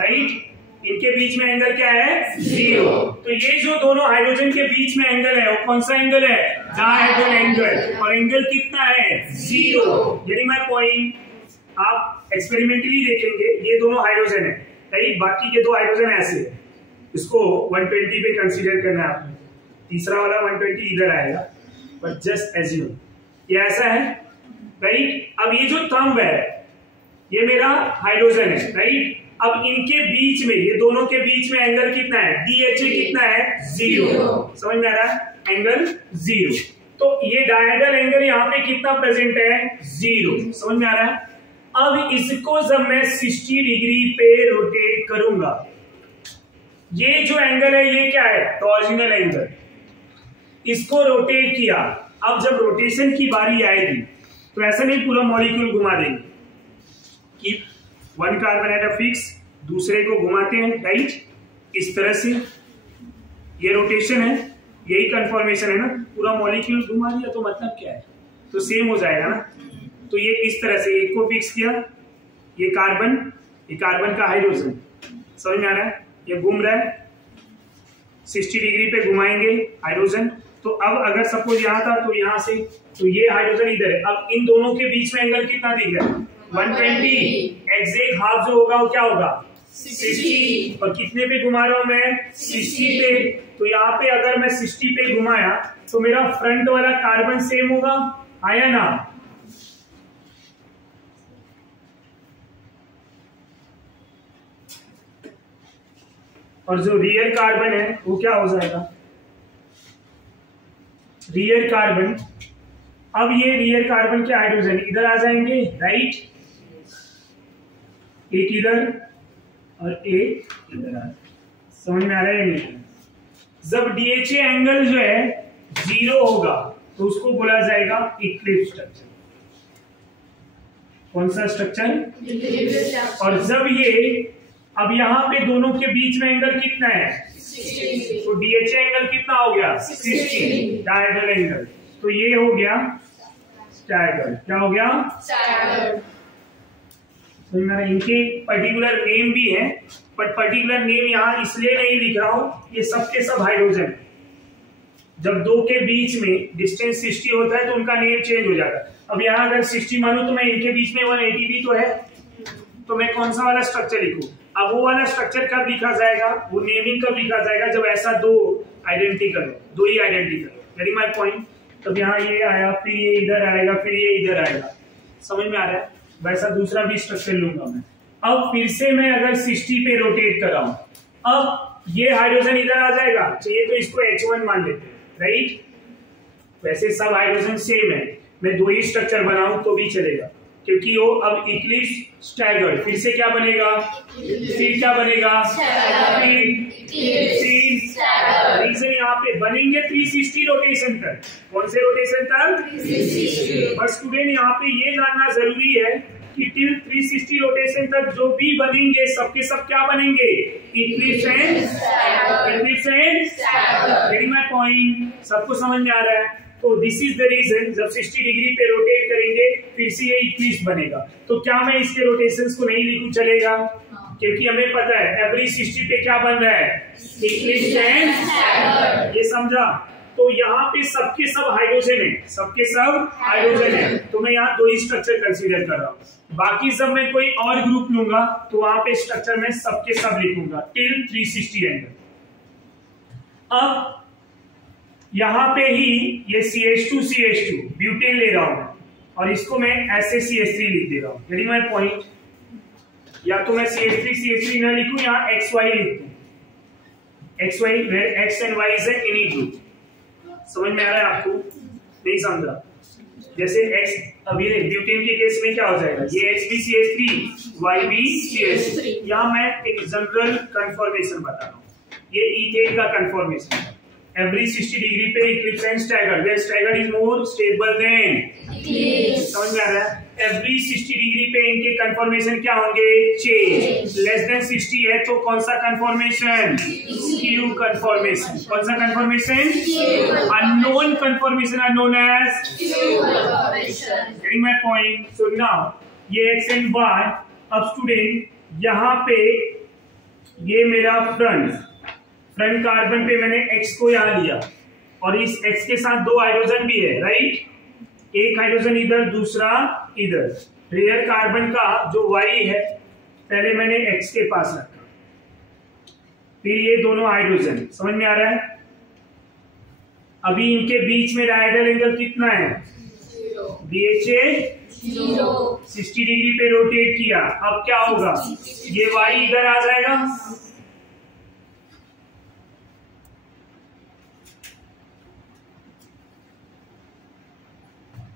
राइट? इनके बीच में एंगल क्या है? 0। तो ये जो दोनों हाइड्रोजन के बीच में एंगल है वो कौन सा एंगल है? Dihedral angle. और एंगल कितना है? 0। Getting my point? आप एक्सपेरिमेंटली देखेंगे, ये दोनों हाइड्रोजन है, राइट? बाकी के 2 हाइड्रोजन ऐसे है, इसको 120 पे कंसीडर करना है आपने। तीसरा वाला 120 इधर आएगा, बट जस्ट एज्यूम ये ऐसा है, राइट? अब ये जो थंब है ये मेरा हाइड्रोजन है, राइट? अब इनके बीच में, ये दोनों के बीच में एंगल कितना है? DHA कितना है? 0। समझ में आ रहा है? एंगल 0। तो ये डायहेड्रल एंगल यहाँ पे कितना प्रेजेंट है? 0। समझ में आ रहा है? अब इसको जब मैं 60 डिग्री पे रोटेट करूंगा, ये जो एंगल है ये क्या है? टॉर्जिनल एंगल। इसको रोटेट किया, अब जब रोटेशन की बारी आएगी तो ऐसा नहीं पूरा मॉलिक्यूल घुमा देंगे कि 1 कार्बन एटम फिक्स, दूसरे को घुमाते हैं, राइट? इस तरह से ये रोटेशन है, यही कन्फॉर्मेशन है ना, पूरा मॉलिक्यूल घुमा दिया तो मतलब क्या है? तो सेम हो जाएगा ना। तो ये इस तरह से एक को फिक्स किया, ये कार्बन का हाइड्रोजन, समझ में आ रहा है? ये घूम रहा है, 60 डिग्री पे घुमाएंगे हाइड्रोजन। तो अब अगर सपोज यहाँ था तो यहाँ से, तो ये हाइड्रोजन इधर है। अब इन दोनों के बीच में एंगल कितना दिख रहा है? 120। एग्जैक्ट हाफ जो होगा वो क्या होगा? 60। और कितने पे घुमा रहा हूं मैं? 60 पे। तो यहाँ पे अगर मैं 60 पे घुमाया तो मेरा फ्रंट वाला कार्बन सेम होगा, आया ना? और जो रियल कार्बन है वो क्या हो जाएगा? रियल कार्बन, अब ये रियल कार्बन के हाइड्रोजन इधर आ जाएंगे, राइट? एक इधर और एक इधर आ, समझ में आ रहा है नहीं? जब DHA एंगल जो है 0 होगा तो उसको बोला जाएगा इक्लिप्स स्ट्रक्चर। कौन सा स्ट्रक्चर? और जब ये, अब यहाँ पे दोनों के बीच में एंगल कितना है? 60। तो DHA एंगल कितना हो गया? 60, डायहेड्रल एंगल। तो ये हो गया स्टैगर्ड। क्या हो गया? स्टैगर्ड। तो इनके पर्टिकुलर नेम भी है, बट पर्टिकुलर नेम यहाँ इसलिए नहीं लिख रहा हूं, ये सबके सब हाइड्रोजन। जब 2 के बीच में डिस्टेंस 60 होता है तो उनका नेम चेंज हो जाता है। अब यहाँ अगर 60 मानू तो मैं इनके बीच में 180 भी तो है, तो मैं कौन सा वाला स्ट्रक्चर लिखूं? अब वो वाला स्ट्रक्चर कब लिखा जाएगा, वो नेमिंग कब लिखा जाएगा? जब ऐसा 2 आइडेंटिकल हो, 2 ही आइडेंटिकल। Getting my point? तब यहाँ ये आया, फिर ये इधर आएगा, फिर ये इधर आएगा। समझ में आ रहा है? वैसा दूसरा भी स्ट्रक्चर लूंगा मैं। अब फिर से मैं अगर 60 पे रोटेट कर रहा हूं, अब ये हाइड्रोजन इधर आ जाएगा, चाहिए तो इसको H1 मान लेते हैं, राइट? वैसे सब हाइड्रोजन सेम है, मैं 2 ही स्ट्रक्चर बनाऊं तो भी चलेगा। क्योंकि वो अब इक्लिप्स स्टैगर्ड, फिर से क्या बनेगा, फिर क्या बनेगा, रीजन यहाँ पे बनेंगे 360 रोटेशन तक। कौन से रोटेशन तक, 360। पर स्टूडेंट यहाँ पे ये जानना जरूरी है कि टिल 360 रोटेशन तक जो भी बनेंगे सबके सब क्या बनेंगे, Eclipse and getting my point. सबको समझ में आ रहा है? तो दिस इज द रीजन, जब 60 डिग्री पे रोटेट करेंगे फिर से ये इक्लिप्स बनेगा। तो क्या मैं इसके रोटेशंस को नहीं लिखूं, चलेगा? क्योंकि हमें पता है एवरी 60 पे क्या बन रहा है, इक्लिप्स एंड स्टैगर्ड। ये समझा? तो यहाँ पे सबके सब हाइड्रोजन है, सबके सब हाइड्रोजन है, तो मैं यहाँ 2 ही स्ट्रक्चर कंसीडर कर रहा हूँ। बाकी सब मैं कोई और ग्रुप लूंगा तो वहां पे स्ट्रक्चर में सबके सब लिखूंगा टिल 360 एंगल। अब यहां पे ही ये CH2 ब्यूटेन ले रहा हूं और इसको मैं ऐसे CH3 लिख दे रहा हूं। Getting my point? या तो मैं CH3 ना लिखूं, यहां XY लिख दूं, XY where X and Y is an any group. समझ में आ रहा है आपको? नहीं समझा? जैसे X, अभी ब्यूटेन के केस में क्या हो जाएगा, ये X भी CH3, Y भी CH3। यहां मैं एक जनरल कंफर्मेशन बता रहा हूं, ये इथेन का कंफर्मेशन है। Every 60 डिग्री पे Eclipse and staggered, where staggered is more stable than eclipse। समझ में आ रहा है? Every 60 डिग्री पे इनके कंफर्मेशन क्या होंगे, चेंज। लेस देन 60 है तो कौन सा कंफर्मेशन, स्क्यू कंफर्मेशन। कौन सा conformation, unknown conformation are known as skew conformation. Getting my point? So now ये X एंड Y। अब स्टूडेंट यहाँ पे ये मेरा फ्रंट कार्बन पे मैंने X को यहां लिया और इस X के साथ 2 हाइड्रोजन भी है, राइट? एक हाइड्रोजन इधर, दूसरा इधर। रेयर कार्बन का जो Y है पहले मैंने X के पास रखा, फिर ये दोनों हाइड्रोजन। समझ में आ रहा है? अभी इनके बीच में डायहेड्रल एंगल कितना है, DHA 0। 60 डिग्री पे रोटेट किया, अब क्या होगा, ये Y इधर आ जाएगा,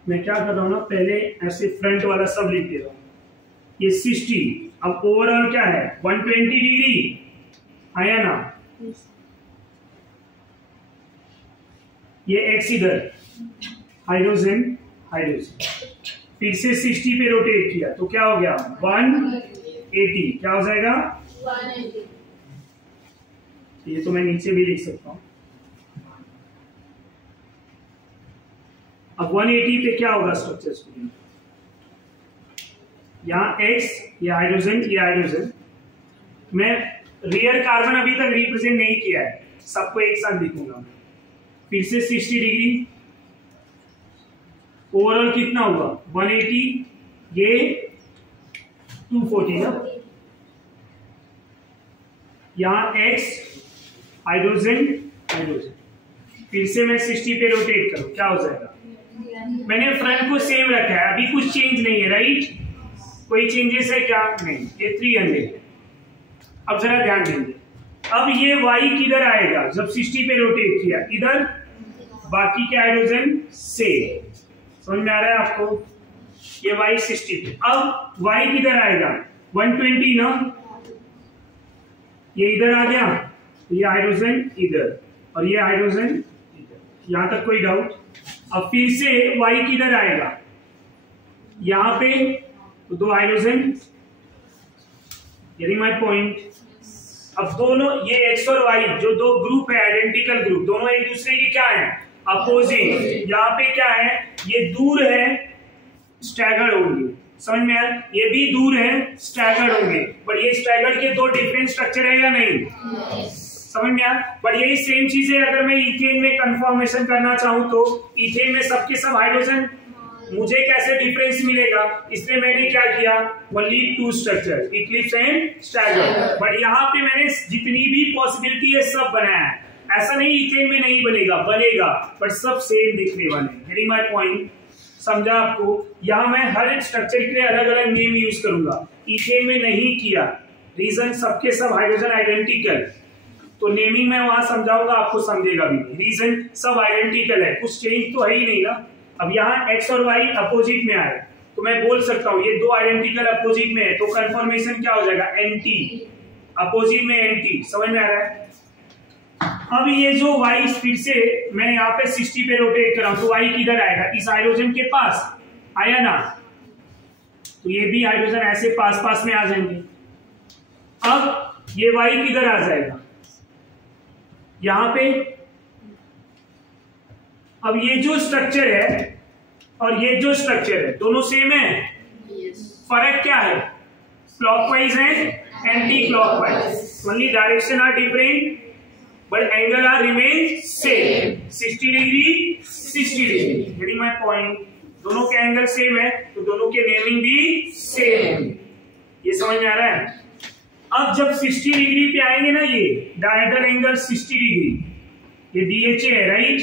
मैं क्या कर रहा हूं ना, पहले ऐसे फ्रंट वाला सब लिख दे रहा हूं। ये 60, अब ओवरऑल क्या है, 120 डिग्री आया ना, ये X इधर, हाइड्रोजन, फिर से 60 पे रोटेट किया तो क्या हो गया, 180। क्या हो जाएगा, 180। ये तो मैं नीचे भी लिख सकता हूं। अब 180 पे क्या होगा स्ट्रक्चर स्टूडेंट, यहाँ X, ये हाइड्रोजन, मैं रियर कार्बन अभी तक रिप्रेजेंट नहीं किया है, सबको एक साथ लिखूंगा। फिर से 60 डिग्री, ओवरऑल कितना होगा, 180, ये 240 ना, यहाँ X, हाइड्रोजन, फिर से मैं 60 पे रोटेट करूं, क्या हो जाएगा, मैंने फ्रंट को सेम रखा है, अभी कुछ चेंज नहीं है, राइट? कोई चेंजेस है क्या, नहीं, ये 300। अब जरा ध्यान देंगे, अब ये Y किधर आएगा, जब 60 पे रोटेट किया इधर, बाकी के हाइड्रोजन से। समझ में आ रहा है आपको? ये Y 60 पे, अब Y किधर आएगा, 120 ना, ये इधर आ गया, ये हाइड्रोजन इधर और ये हाइड्रोजन इधर, यहां तक कोई डाउट? अब फिर से Y किधर आएगा, यहां पे तो 2 हाइड्रोजन। Getting my point? अब दोनों ये X और Y जो 2 ग्रुप है, आइडेंटिकल ग्रुप, दोनों एक दूसरे के क्या है, अपोजिट। यहाँ पे क्या है, ये दूर है, स्टैगर्ड होंगे। समझ में आया? ये भी दूर है, स्टैगर्ड होंगे, पर ये स्टैगर्ड के 2 डिफरेंट स्ट्रक्चर है या नहीं? समझ में आया? बट यही सेम चीजें अगर मैं इथेन में कंफर्मेशन करना चाहूं तो इथेन में सबके सब हाइड्रोजन, मुझे कैसे डिफरेंस मिलेगा? इसलिए मैंने क्या किया, only 2 structure, Eclipse and staggered. But यहाँ पे मैंने जितनी भी पॉसिबिलिटी है सब बनाया है। ऐसा नहीं इथेन में नहीं बनेगा, बट सब सेम दिखने वाले। Getting my point? समझा आपको? यहाँ मैं हर एक स्ट्रक्चर के लिए अलग अलग नेम यूज करूंगा, इथेन में नहीं किया, रीजन सबके सब हाइड्रोजन आइडेंटिकल, तो नेमिंग मैं वहां समझाऊंगा, आपको समझेगा भी नहीं। रीजन सब आइडेंटिकल है, कुछ चेंज तो है ही नहीं ना। अब यहाँ X और Y अपोजिट में आए तो मैं बोल सकता हूं ये दो आइडेंटिकल अपोजिट में है, तो कंफर्मेशन क्या हो जाएगा, एंटी, अपोजिट में एंटी। समझ में आ रहा है? अब ये जो y फिर से मैं यहाँ पे 60 पे रोटेट कर रहा हूं, तो y किधर आएगा, इस हाइड्रोजन के पास आया ना, तो ये भी हाइड्रोजन ऐसे पास पास में आ जाएंगे। अब ये y किधर आ जाएगा, यहां पे। अब ये जो स्ट्रक्चर है और ये जो स्ट्रक्चर है दोनों सेम है। फर्क क्या है, क्लॉकवाइज है, anti clockwise, only direction are different but angle are remain same, 60 degree 60 degree. Getting my point, दोनों के एंगल सेम है तो दोनों के नेमिंग भी सेम है। ये समझ में आ रहा है? अब जब 60 डिग्री पे आएंगे ना, ये डायहेड्रल एंगल 60 डिग्री, ये DHA है राइट,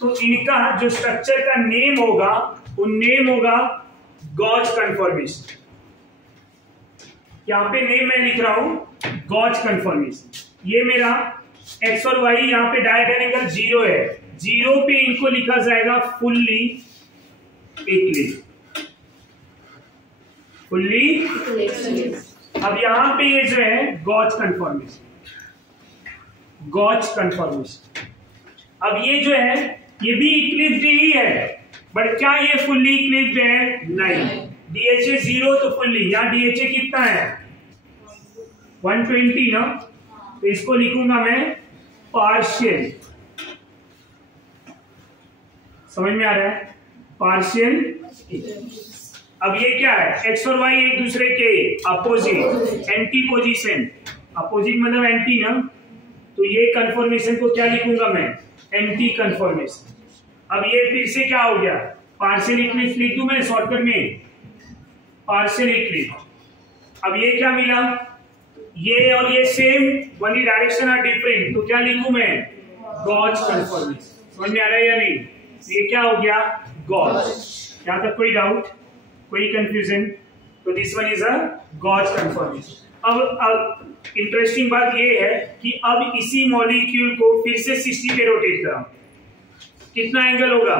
तो इनका जो स्ट्रक्चर का नेम होगा वो नेम होगा गॉज कन्फॉर्मेशन। यहां पे नेम मैं लिख रहा हूं गॉज कन्फॉर्मेशन। ये मेरा x और y यहाँ पे डायहेड्रल एंगल 0 है, 0 पे इनको लिखा जाएगा फुल्ली इक्लिप्स, फुल्ली। अब यहाँ पे ये जो है गॉज कन्फॉर्मेशन, गॉज कन्फॉर्मेशन। अब ये जो है ये भी इक्लिप्स ही है, बट क्या ये फुल्ली इक्लिप्स है, नहीं। DHA 0 तो फुल्ली, यहाँ DHA कितना है 120 ना, तो इसको लिखूंगा मैं पार्शियल। समझ में आ रहा है, पार्शियल। अब ये क्या है, x और y एक दूसरे के अपोजिट, एंटी पोजीशन, अपोजिट मतलब एंटी ना, तो ये कन्फॉर्मेशन को क्या लिखूंगा मैं, एंटी कन्फॉर्मेशन। अब ये फिर से क्या हो गया, पार्शियल इक्लिप्स लिख दूं मैं शॉर्टकट में, पार्शियल इक्लिप्स। अब ये क्या मिला, ये और ये same, only direction are different, तो क्या लिखूं मैं, गॉज कन्फॉर्मेशन। समझ में आ रहा है या नहीं? तो ये क्या हो गया, गॉज। यहां तक कोई डाउट, कोई कंफ्यूजन? तो this one is a gauche conformation. अब इंटरेस्टिंग बात ये है कि अब इसी मॉलिक्यूल को फिर से 60 पे रोटेट कराऊं, कितना एंगल होगा,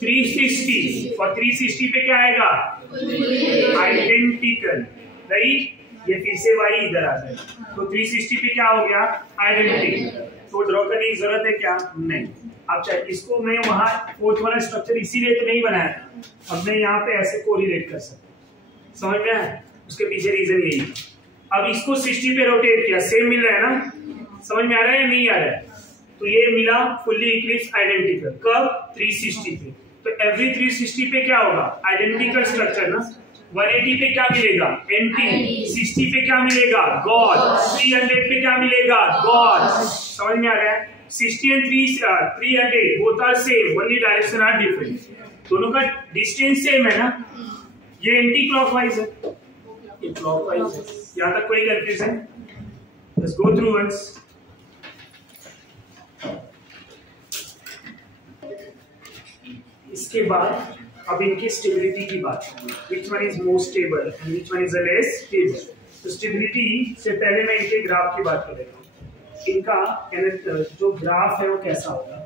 360, और 360 पे क्या आएगा, आइडेंटिकल राइट। ये फिर से y इधर आ जाए, तो 360 पे क्या हो गया, आइडेंटिकल। तो ड्रॉ करने की जरूरत है क्या, नहीं। अब चाहे इसको मैं वहां फोर्थ वाला स्ट्रक्चर इसीलिए तो नहीं बनाया था, अब मैं यहाँ पे ऐसे कोरिलेट कर सकता। समझ में आया? उसके पीछे रीजन यही। अब इसको 60 पे रोटेट किया, सेम मिल रहा है ना, समझ में आ रहा है या नहीं आ रहा है? तो ये मिला फुल्ली इक्लिप्स आइडेंटिकल, कब, 360 पे। तो एवरी 360 पे क्या होगा, आइडेंटिकल स्ट्रक्चर ना। 180 पे क्या मिलेगा, एंटी। 60 पे क्या मिलेगा, गॉज। 300 पे क्या मिलेगा, गॉज। समझ में आ रहा है? 60 and 300 both are same, only direction are different, दोनों का डिस्टेंस सेम है ना। ये एंटी क्लॉकवाइज है, ये क्लॉकवाइज है। यहां तक कोई confusion? Let's go through once. इसके बाद अब इनकी स्टेबिलिटी की बात करें, which one is more stable and which one is the less stable। तो स्टेबिलिटी से पहले मैं इनके ग्राफ की बात कर लेता हूँ। इनका जो ग्राफ है वो कैसा होगा,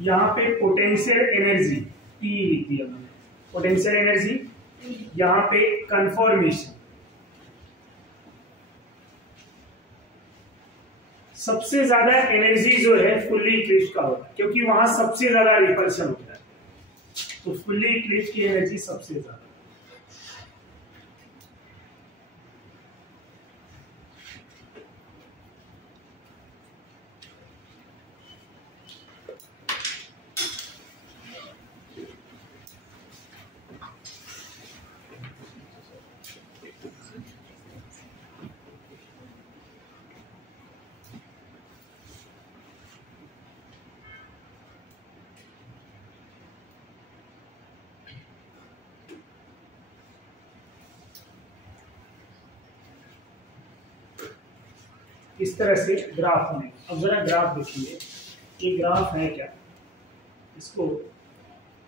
यहाँ पे पोटेंशियल एनर्जी P लिख दिया मैंने, पोटेंशियल एनर्जी। यहाँ पे कन्फॉर्मेशन, सबसे ज्यादा एनर्जी जो है फुल्ली इक्लिप्स का होता है, क्योंकि वहां सबसे ज्यादा रिपल्शन होता है, तो फुल्ली इक्लिप्स की एनर्जी सबसे ज्यादा। इस तरह से ग्राफ में, अब जरा ग्राफ देखिए, ये ग्राफ है क्या, इसको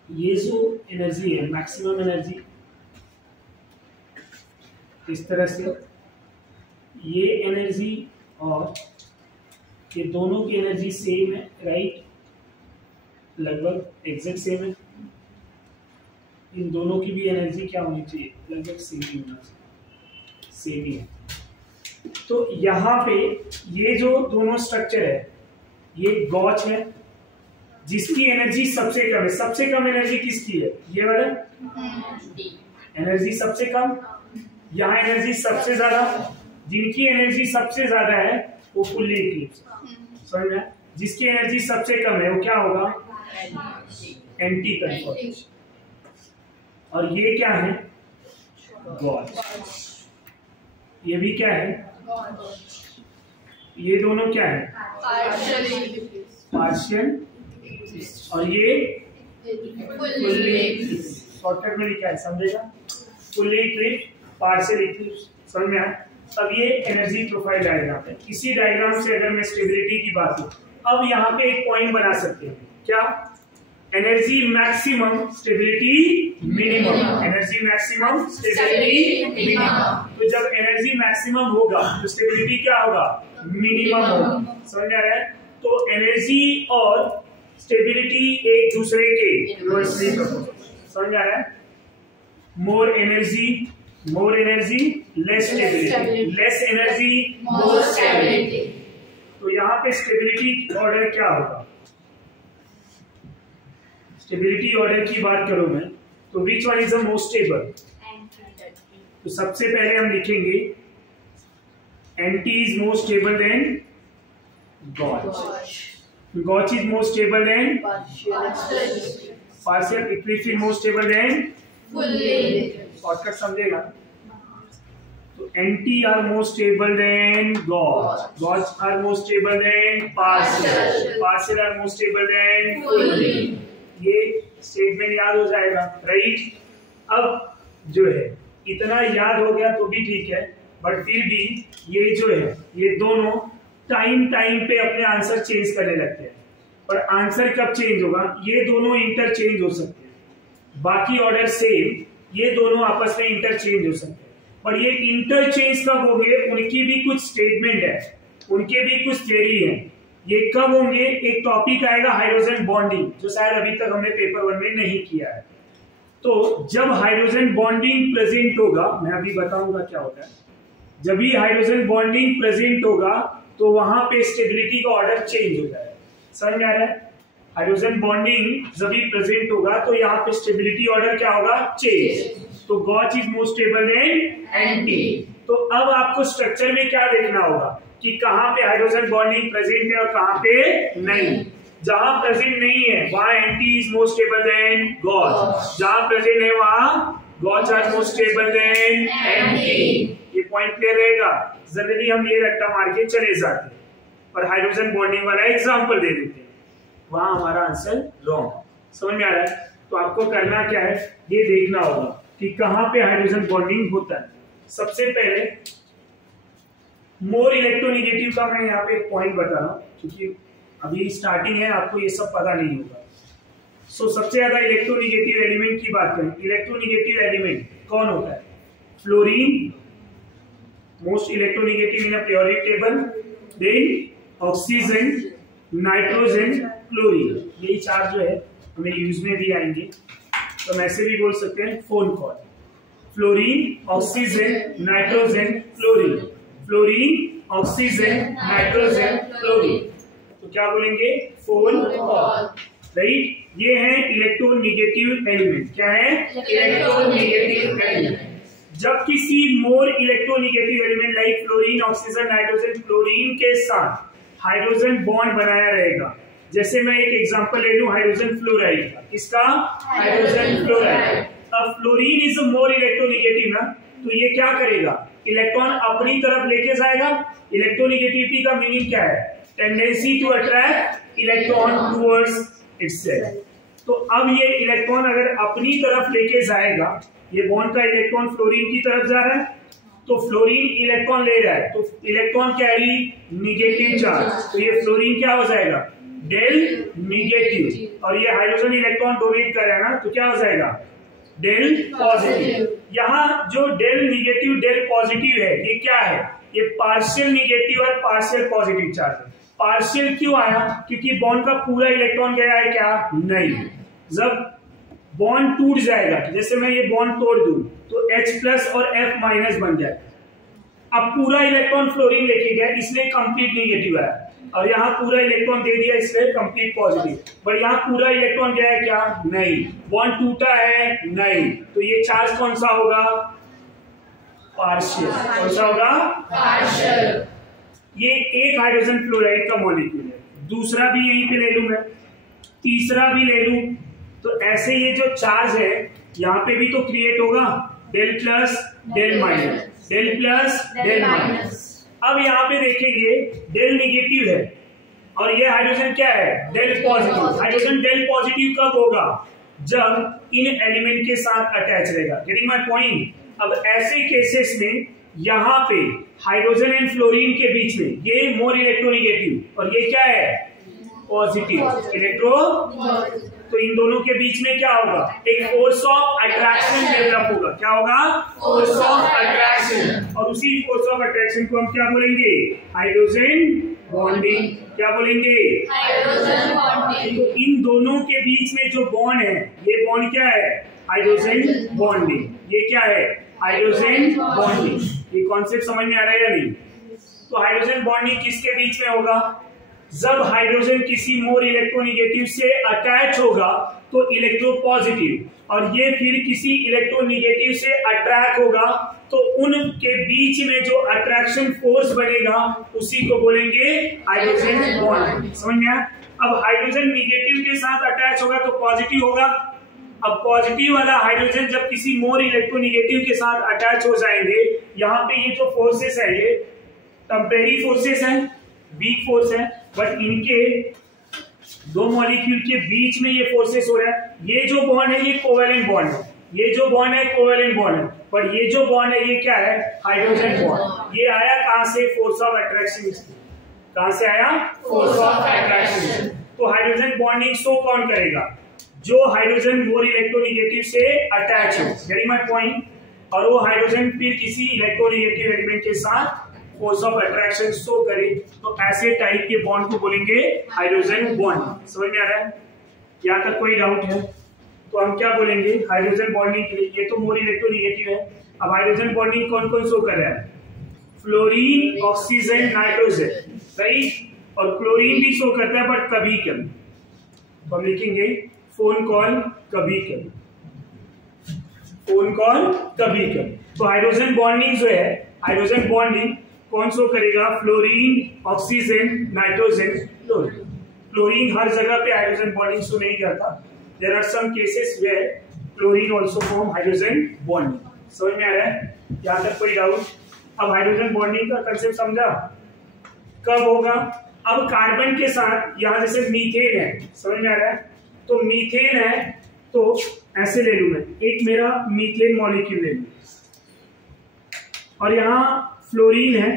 ये जो एनर्जी है मैक्सिमम एनर्जी, इस तरह से ये एनर्जी और ये दोनों की एनर्जी सेम है, राइट, लगभग एग्जैक्ट सेम है। इन दोनों की भी एनर्जी क्या होनी चाहिए, लगभग सेम ही होना चाहिए, सेम ही है। तो यहाँ पे ये जो दोनों स्ट्रक्चर है, ये गॉच है जिसकी एनर्जी सबसे कम है। सबसे कम एनर्जी किसकी है, ये वाला एनर्जी सबसे कम, यहाँ एनर्जी सबसे ज्यादा। जिनकी एनर्जी सबसे ज्यादा है वो फुल्ली इक्लिप्स, समझ में। जिसकी एनर्जी सबसे कम है वो क्या होगा, एंटी कन्फॉर्मेशन। और ये क्या है, गॉच। ये भी क्या है, ये दोनों क्या है, पार्शियल, और ये फुल्ली। शॉर्टकट में लिखा है, समझेगा, फुल्ली इक्लिप्स, पार्शियल इक्लिप्स, समझ में आया। अब ये एनर्जी प्रोफाइल डायग्राम है। इसी डायग्राम से अगर मैं स्टेबिलिटी की बात करूं, अब यहाँ पे एक पॉइंट बना सकते हैं, क्या, energy maximum stability minimum, energy maximum stability minimum. तो जब एनर्जी मैक्सिमम होगा तो स्टेबिलिटी क्या होगा, मिनिमम होगा, समझ आ रहा है। तो एनर्जी और स्टेबिलिटी एक दूसरे के इनवर्सली प्रोपोर्शनल, समझ आ रहा है। More energy less stability, less energy more stability. तो यहाँ पे स्टेबिलिटी ऑर्डर क्या होगा, स्टेबिलिटी ऑर्डर की बात करूं मैं तो which one is the most stable. तो सबसे पहले हम लिखेंगे anti is more stable than gauche, gauche is more stable than partial, eclipse is more stable than fully. Shortcut समझेगा। तो anti are more stable than gauche, gauche are more stable than partial, partial are more stable than fully. ये स्टेटमेंट याद हो जाएगा, राइट। अब जो है इतना याद हो गया तो भी ठीक है, बट फिर भी ये जो है ये दोनों टाइम पे अपने आंसर चेंज करने लगते हैं। पर आंसर कब चेंज होगा, ये दोनों इंटरचेंज हो सकते हैं। बाकी ऑर्डर सेम, ये दोनों आपस में इंटरचेंज हो सकते हैं। पर ये इंटरचेंज कब होंगे, उनकी भी कुछ स्टेटमेंट है, उनके भी कुछ थ्योरी है। ये कब होंगे, एक टॉपिक आएगा हाइड्रोजन बॉन्डिंग, जो शायद अभी तक हमने पेपर 1 में नहीं किया है। तो जब हाइड्रोजन बॉन्डिंग प्रेजेंट होगा, मैं अभी बताऊंगा क्या होता है, जब भी हाइड्रोजन बॉन्डिंग प्रेजेंट होगा तो वहां पे स्टेबिलिटी का ऑर्डर चेंज हो जाएगा, समझ में आ रहा है। हाइड्रोजन बॉन्डिंग जब भी प्रेजेंट होगा तो यहाँ पे स्टेबिलिटी ऑर्डर क्या होगा, चेंज। तो gauche is more stable than anti. तो अब आपको स्ट्रक्चर में क्या देखना होगा कि कहां पे हाइड्रोजन बॉन्डिंग प्रेजेंट है और कहां पे नहीं। जहां प्रेजेंट नहीं है वहां anti is more stable than gauche, जहां प्रेजेंट है वहां gauche are more stable than anti. ये पॉइंट क्लियर रहेगा। जनरली हम ये रट्टा मार के चले जाते हैं, पर हाइड्रोजन बॉन्डिंग वाला एग्जांपल दे देते हैं, वहां हमारा आंसर रॉन्ग। समझ में आ रहा है। तो आपको करना क्या है, ये देखना होगा कि कहां पे हाइड्रोजन बॉन्डिंग होता है। सबसे पहले मोर इलेक्ट्रोनेगेटिव का मैं यहाँ पे एक पॉइंट बता रहा हूँ, क्योंकि अभी स्टार्टिंग है, आपको ये सब पता नहीं होगा। सो सबसे ज्यादा इलेक्ट्रोनेगेटिव एलिमेंट की बात करें, इलेक्ट्रोनेगेटिव एलिमेंट कौन होता है, fluorine most electronegative in a periodic table, then oxygen, nitrogen, chlorine. यही चार जो है हमें यूज में भी आएंगे, तो हम ऐसे भी बोल सकते हैं phone call, fluorine, oxygen, nitrogen, chlorine, fluorine, oxygen, nitrogen, chlorine. तो क्या बोलेंगे, फोन कॉल, राइट। ये है इलेक्ट्रोनेगेटिव एलिमेंट। क्या है, इलेक्ट्रोनेगेटिव एलिमेंट। जब किसी more electronegative element like fluorine, oxygen, nitrogen, chlorine के साथ हाइड्रोजन बॉन्ड बनाया रहेगा, जैसे मैं एक एग्जांपल ले लूं हाइड्रोजन फ्लोराइड का, किसका, हाइड्रोजन फ्लोराइड। अब फ्लोरीन इज मोर इलेक्ट्रोनेगेटिव ना, तो ये क्या करेगा, इलेक्ट्रॉन अपनी तरफ लेके जाएगा। इलेक्ट्रोनेगेटिविटी का मीनिंग क्या है, tendency to attract electron towards itself. तो अब ये इलेक्ट्रॉन अगर अपनी तरफ लेके जाएगा, ये बॉन्ड का इलेक्ट्रॉन फ्लोरीन की तरफ जा रहा है, तो फ्लोरीन इलेक्ट्रॉन ले रहा है, तो इलेक्ट्रॉन कैरी निगेटिव चार्ज, तो ये फ्लोरीन क्या हो जाएगा, डेल निगेटिव। और ये हाइड्रोजन इलेक्ट्रॉन डोनेट कर रहा है ना, तो क्या हो जाएगा, डेल पॉजिटिव। यहाँ जो डेल निगेटिव डेल पॉजिटिव है, ये क्या है, ये पार्शियल निगेटिव और पार्शियल पॉजिटिव चार्ज है। पार्शियल क्यों आया? क्योंकि बॉन्ड का पूरा इलेक्ट्रॉन गया है क्या? नहीं। जब बॉन्ड टूट जाएगा, जैसे मैं ये बॉन्ड तोड़ दूं तो H+ और F- बन जाए। अब पूरा इलेक्ट्रॉन फ्लोरीन लेके गया इसलिए कंप्लीट नेगेटिव आया, और यहाँ पूरा इलेक्ट्रॉन दे दिया इसलिए कंप्लीट पॉजिटिव। पर यहाँ पूरा इलेक्ट्रॉन गया है क्या? नहीं। बॉन्ड टूटा है? नहीं। तो ये चार्ज कौन सा होगा? पार्शियल। कौन सा होगा? पार्शियल। ये एक हाइड्रोजन फ्लोराइड का मॉलिक्यूल है, दूसरा भी यहीं पे ले लूं मैं, तीसरा भी ले लूं, तो ऐसे ये जो चार्ज है यहाँ पे भी तो क्रिएट होगा, del plus del minus, del plus del minus. अब यहाँ पे देखेंगे डेल निगेटिव है और ये हाइड्रोजन क्या है? Del positive. Hydrogen del positive कब होगा? जब इन एलिमेंट के साथ अटैच रहेगा। Getting my point? अब ऐसे केसेस में यहाँ पे हाइड्रोजन एंड फ्लोरीन के बीच में ये मोर इलेक्ट्रोनिगेटिव और ये क्या है? Positive electro. तो इन दोनों के बीच में क्या होगा? एक फोर्स ऑफ अट्रैक्शन डेवलप होगा। क्या होगा? Force of attraction. और उसी फोर्स ऑफ अट्रैक्शन को हम क्या बोलेंगे? Hydrogen bonding. क्या बोलेंगे? Hydrogen bonding. तो इन दोनों के बीच में जो बॉन्ड है, ये बॉन्ड क्या है? Hydrogen bonding. ये क्या है? Hydrogen bonding. ये कॉन्सेप्ट समझ में आ रहा है या नहीं? तो हाइड्रोजन बॉन्डिंग किसके बीच में होगा? जब हाइड्रोजन किसी मोर इलेक्ट्रोनिगेटिव से अटैच होगा तो इलेक्ट्रो पॉजिटिव, और ये फिर किसी इलेक्ट्रोनिगेटिव से अट्रैक्ट होगा तो उनके बीच में जो अट्रैक्शन फोर्स बनेगा उसी को बोलेंगे हाइड्रोजन बॉन्ड। समझ में आया? अब हाइड्रोजन निगेटिव के साथ अटैच होगा तो पॉजिटिव होगा। अब पॉजिटिव वाला हाइड्रोजन जब किसी मोर इलेक्ट्रोनिगेटिव के साथ अटैच हो जाएंगे, यहाँ पे ये जो फोर्सेस है ये टेम्परेरी फोर्सेस है, वीक फोर्स है, बट इनके दो मॉलिक्यूल के बीच में ये फोर्सेस हो रहा है। ये जो बॉन्ड है ये कोवेलेंट बॉन्ड है, ये जो बॉन्ड है कोवेलेंट बॉन्ड है, पर ये जो बॉन्ड है ये क्या है? Hydrogen bond. ये आया कहां से? Force of attraction. कहां से आया? Force of attraction. तो हाइड्रोजन बॉन्डिंग शो कौन करेगा? जो हाइड्रोजन मोर इलेक्ट्रोनिगेटिव से अटैच हो। Getting my point? और वो हाइड्रोजन फिर किसी इलेक्ट्रोनिगेटिव एलिमेंट के साथ फोर्स ऑफ अट्रैक्शन शो करे, तो ऐसे टाइप के बॉन्ड को बोलेंगे हाइड्रोजन बॉन्ड। समझ में आ रहा है? यहाँ तक कोई डाउट है तो हम क्या बोलेंगे हाइड्रोजन बॉन्डिंग के लिए? ये तो मोर इलेक्ट्रोनिगेटिव है। अब हाइड्रोजन बॉन्डिंग कौन कौन शो कर रहा है? Fluorine, oxygen, nitrogen, right. और क्लोरीन भी शो करता है बट कभी कभी। तो हम लिखेंगे फोन कॉल कभी कभी, फोन कॉल कभी कभी। तो हाइड्रोजन बॉन्डिंग जो है, हाइड्रोजन बॉन्डिंग कौन शो करेगा? Fluorine, oxygen, nitrogen, chlorine. Chlorine हर जगह पे हाइड्रोजन बॉन्डिंग शो नहीं करता। There are some cases where chlorine also form hydrogen bonding. समझ में आ रहा है? यहाँ तक कोई डाउट? अब हाइड्रोजन बॉन्डिंग का कंसेप्ट समझा? कब होगा? अब कार्बन के साथ यहाँ जैसे मीथेन है, समझ में आ रहा है? तो मीथेन है तो ऐसे ले लू मैं, एक मेरा मीथेन मॉलिक्यूल ले लू, और यहाँ फ्लोरीन है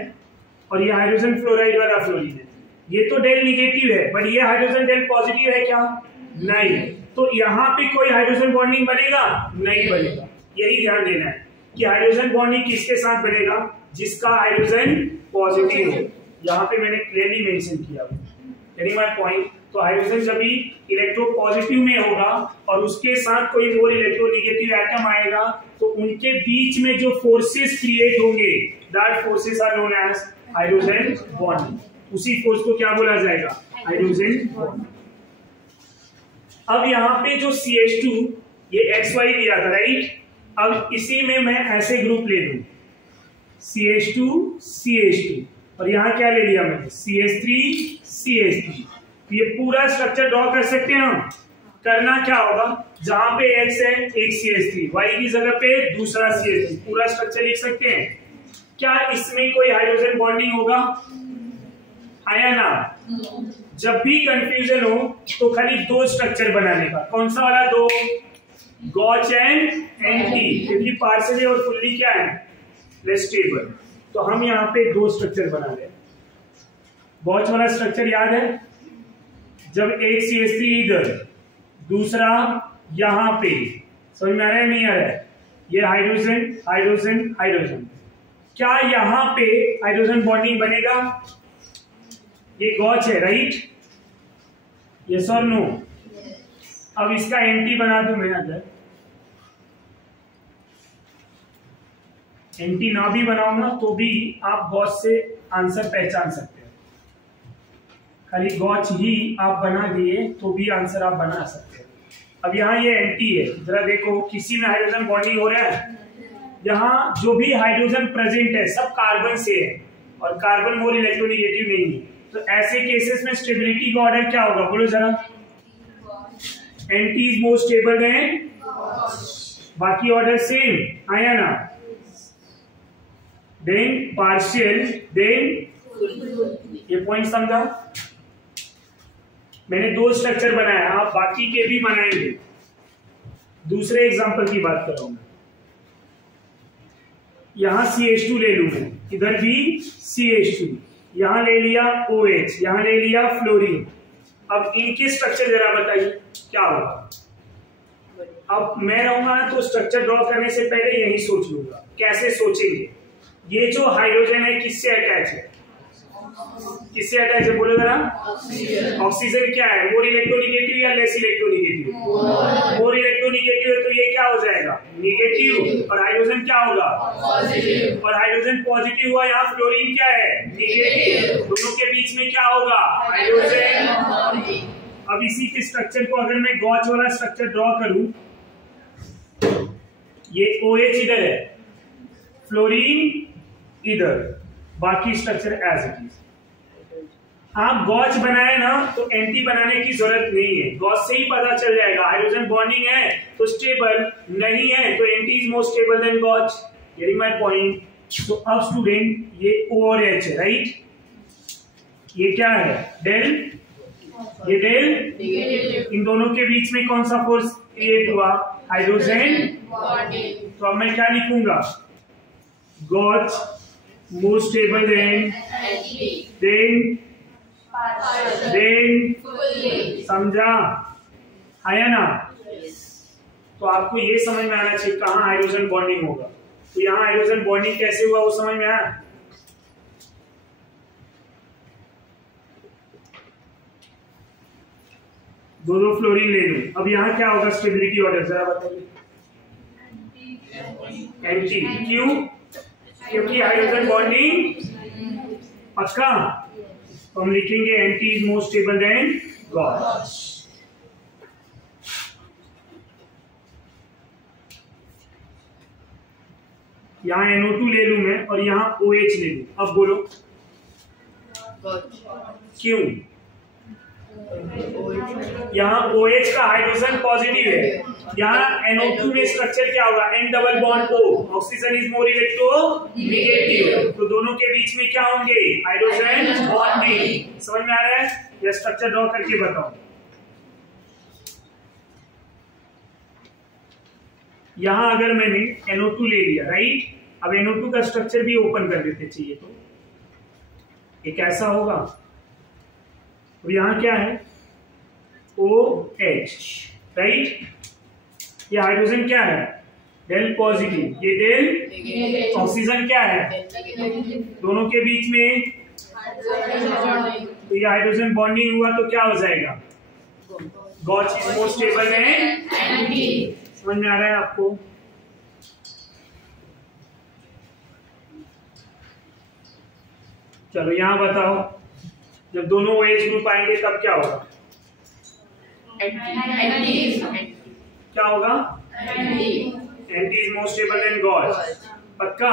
और ये हाइड्रोजन फ्लोराइड वाला फ्लोरीन है। ये तो डेल निगेटिव है बट ये हाइड्रोजन डेल पॉजिटिव है क्या? नहीं। तो यहाँ पे कोई हाइड्रोजन बॉन्डिंग बनेगा? नहीं बनेगा। यही ध्यान देना है कि हाइड्रोजन बॉन्डिंग किसके साथ बनेगा? जिसका हाइड्रोजन पॉजिटिव हो। यहाँ पे मैंने क्लियरली मेंशन किया। Getting my point? तो हाइड्रोजन जब भी इलेक्ट्रो पॉजिटिव में होगा और उसके साथ कोई मोर इलेक्ट्रोनिगेटिव एटम आएगा तो उनके बीच में जो फोर्सेस क्रिएट होंगे, that forces are known as hydrogen bonding. उसी फोर्स को क्या बोला जाएगा? Hydrogen bond. अब यहाँ पे जो CH2 ये XY दिया था, राइट। अब इसी में मैं ऐसे ग्रुप ले लूं, CH2 CH2, और यहाँ क्या ले लिया मैंने? CH3 CH3। ये पूरा स्ट्रक्चर ड्रॉ कर सकते हैं हम। करना क्या होगा? जहां पे X है एक CH3, Y की जगह पे दूसरा CH3, पूरा स्ट्रक्चर लिख सकते हैं। क्या इसमें कोई हाइड्रोजन बॉन्डिंग होगा? आया ना? जब भी कंफ्यूजन हो तो खाली दो स्ट्रक्चर बनाने का। कौन सा वाला? दो, गॉच एंड एंटी, क्योंकि पार्शियली और फुल्ली क्या है? Less stable. तो हम यहाँ पे दो स्ट्रक्चर बना रहे हैं। गॉच वाला स्ट्रक्चर याद है? जब एक CH3 इधर, दूसरा यहां पे। समझ में आ रहा है नहीं आ रहा है? ये हाइड्रोजन हाइड्रोजन हाइड्रोजन। क्या यहां पे हाइड्रोजन बॉन्डिंग बनेगा? ये गॉच है, राइट? यस और नो? अब इसका एंटी बना दूं मैं, अगर एंटी ना भी बनाऊं ना तो भी आप गॉच से आंसर पहचान सकते हैं। खाली गॉच ही आप बना दिए तो भी आंसर आप बना सकते हैं। अब यहाँ ये एंटी है, जरा देखो किसी में हाइड्रोजन बॉन्डिंग हो रहा है? यहाँ जो भी हाइड्रोजन प्रेजेंट है सब कार्बन से है और कार्बन मोर इलेक्ट्रोनेगेटिव नहीं है, तो ऐसे केसेस में स्टेबिलिटी का ऑर्डर क्या होगा? बोलो जरा। Anti is more stable then, बाकी ऑर्डर सेम आया ना? देन पार्शियल, देन ये पॉइंट समझा? मैंने 2 स्ट्रक्चर बनाया, आप बाकी के भी बनाएंगे। दूसरे एग्जांपल की बात कर रहा हूं मैं। यहां CH2 ले लूं मैं, इधर भी CH2, यहां ले लिया OH, यहां ले लिया फ्लोरीन। अब इनके स्ट्रक्चर जरा बताइए क्या होगा? अब मैं रहूंगा तो स्ट्रक्चर ड्रॉ करने से पहले यही सोच लूंगा। कैसे सोचेंगे? ये जो हाइड्रोजन है किससे अटैच है? किससे अटैच है? बोलो जरा। ऑक्सीजन क्या है? मोर इलेक्ट्रोनेगेटिव या लेस इलेक्ट्रोनेगेटिव? मोर इलेक्ट्रोनेगेटिव है तो ये क्या हो जाएगा? नेगेटिव। और हाइड्रोजन क्या होगा? पॉजिटिव। और हाइड्रोजन पॉजिटिव हुआ, यहाँ फ्लोरीन क्या है? नेगेटिव। दोनों के बीच में क्या होगा? हाइड्रोजन। अब इसी के स्ट्रक्चर को अगर मैं गॉच वाला स्ट्रक्चर ड्रॉ करूं, ये OH इधर है, फ्लोरीन इधर, बाकी स्ट्रक्चर एज इट इज। आप गॉच बनाए ना तो एंटी बनाने की जरूरत नहीं है, गॉच से ही पता चल जाएगा हाइड्रोजन बॉन्डिंग है तो स्टेबल, नहीं है तो anti is more stable than gauche. Getting my point? तो अब स्टूडेंट ये O और H है, राइट? ये क्या है? डेल, ये डेल। इन दोनों के बीच में कौन सा फोर्स क्रिएट हुआ? Hydrogen bonding. तो अब मैं क्या लिखूंगा? गॉच मोर स्टेबल देन समझा? आया ना? तो आपको ये समझ में आना चाहिए कहां हाइड्रोजन बॉन्डिंग होगा। तो यहां हाइड्रोजन बॉन्डिंग कैसे हुआ वो समझ में आया? दो फ्लोरीन ले लूं, अब यहाँ क्या होगा स्टेबिलिटी ऑर्डर जरा बताइए? एंटी। क्यों? क्योंकि हाइड्रोजन बॉन्डिंग पक्का। तो हम लिखेंगे anti is more stable than gauche. यहाँ NO2 ले लूं मैं और यहाँ OH ले लूं, अब बोलो क्यों? यहाँ OH का हाइड्रोजन पॉजिटिव है, यहाँ NO2 में स्ट्रक्चर क्या होगा? N double bond O, oxygen is more electronegative, तो दोनों के बीच में क्या होंगे? Hydrogen bonding. समझ में आ रहा है? यह स्ट्रक्चर ड्रॉ करके बताओ। यहाँ अगर मैंने NO2 ले लिया, राइट? अब NO2 का स्ट्रक्चर भी ओपन कर देते चाहिए तो ये कैसा होगा? तो यहाँ क्या है? OH, right? ये हाइड्रोजन क्या है? डेल पॉजिटिव, ये डेल। ऑक्सीजन क्या है? दोनों के बीच में तो ये हाइड्रोजन बॉन्डिंग हुआ तो क्या हो जाएगा? गॉच इज मोर स्टेबल है। समझ में आ रहा है आपको? चलो यहां बताओ, जब दोनों OH ग्रुप आएंगे तब क्या होगा? क्या होगा? Anti is more stable than gauche. पक्का?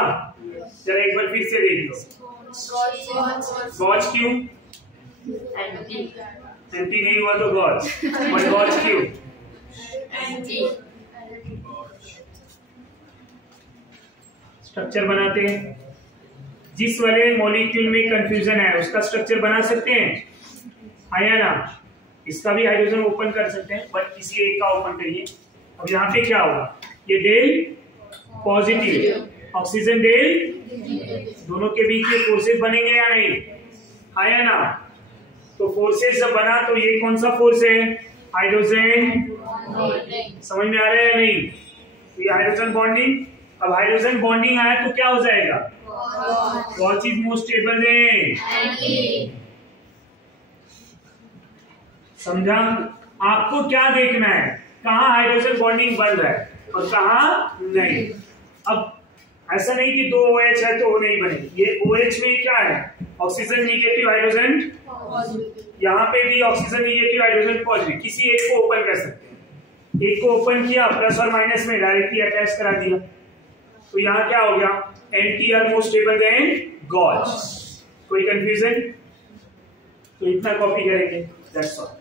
जरा एक बार फिर से देख लो। गॉच क्यों? एंटी नहीं हुआ तो गॉच, और गॉच क्यों? स्ट्रक्चर बनाते हैं। जिस वाले मॉलिक्यूल में कंफ्यूजन है उसका स्ट्रक्चर बना सकते हैं, आया ना? इसका भी हाइड्रोजन ओपन कर सकते हैं, बट किसी एक का ओपन करिए। अब यहाँ पे क्या होगा? ये डेल पॉजिटिव, ऑक्सीजन डेल, दोनों के बीच में फोर्सेस बनेंगे या नहीं? आया ना? तो फोर्सेस जब बना तो ये कौन सा फोर्स है? हाइड्रोजन। समझ में आ रहा है या नहीं? तो ये हाइड्रोजन बॉन्डिंग। अब हाइड्रोजन बॉन्डिंग आया तो क्या हो जाएगा? गॉच इज मोर स्टेबल देन। समझा? आपको क्या देखना है, कहाँ हाइड्रोजन बॉन्डिंग बन रहा है और कहाँ नहीं। अब ऐसा नहीं कि दो OH है तो वो नहीं बनेगी, ये OH में क्या है, ऑक्सीजन निगेटिव हाइड्रोजन पॉजिटिव, यहाँ पे भी ऑक्सीजन निगेटिव हाइड्रोजन पॉजिटिव। किसी एक को ओपन कर सकते हैं, एक को ओपन किया प्लस और माइनस में डायरेक्टली अटैच करा दिया, तो यहाँ क्या हो गया, Nt are more stable than gauche. कोई कंफ्यूजन? तो इतना कॉपी करेंगे, दैट्स ऑल।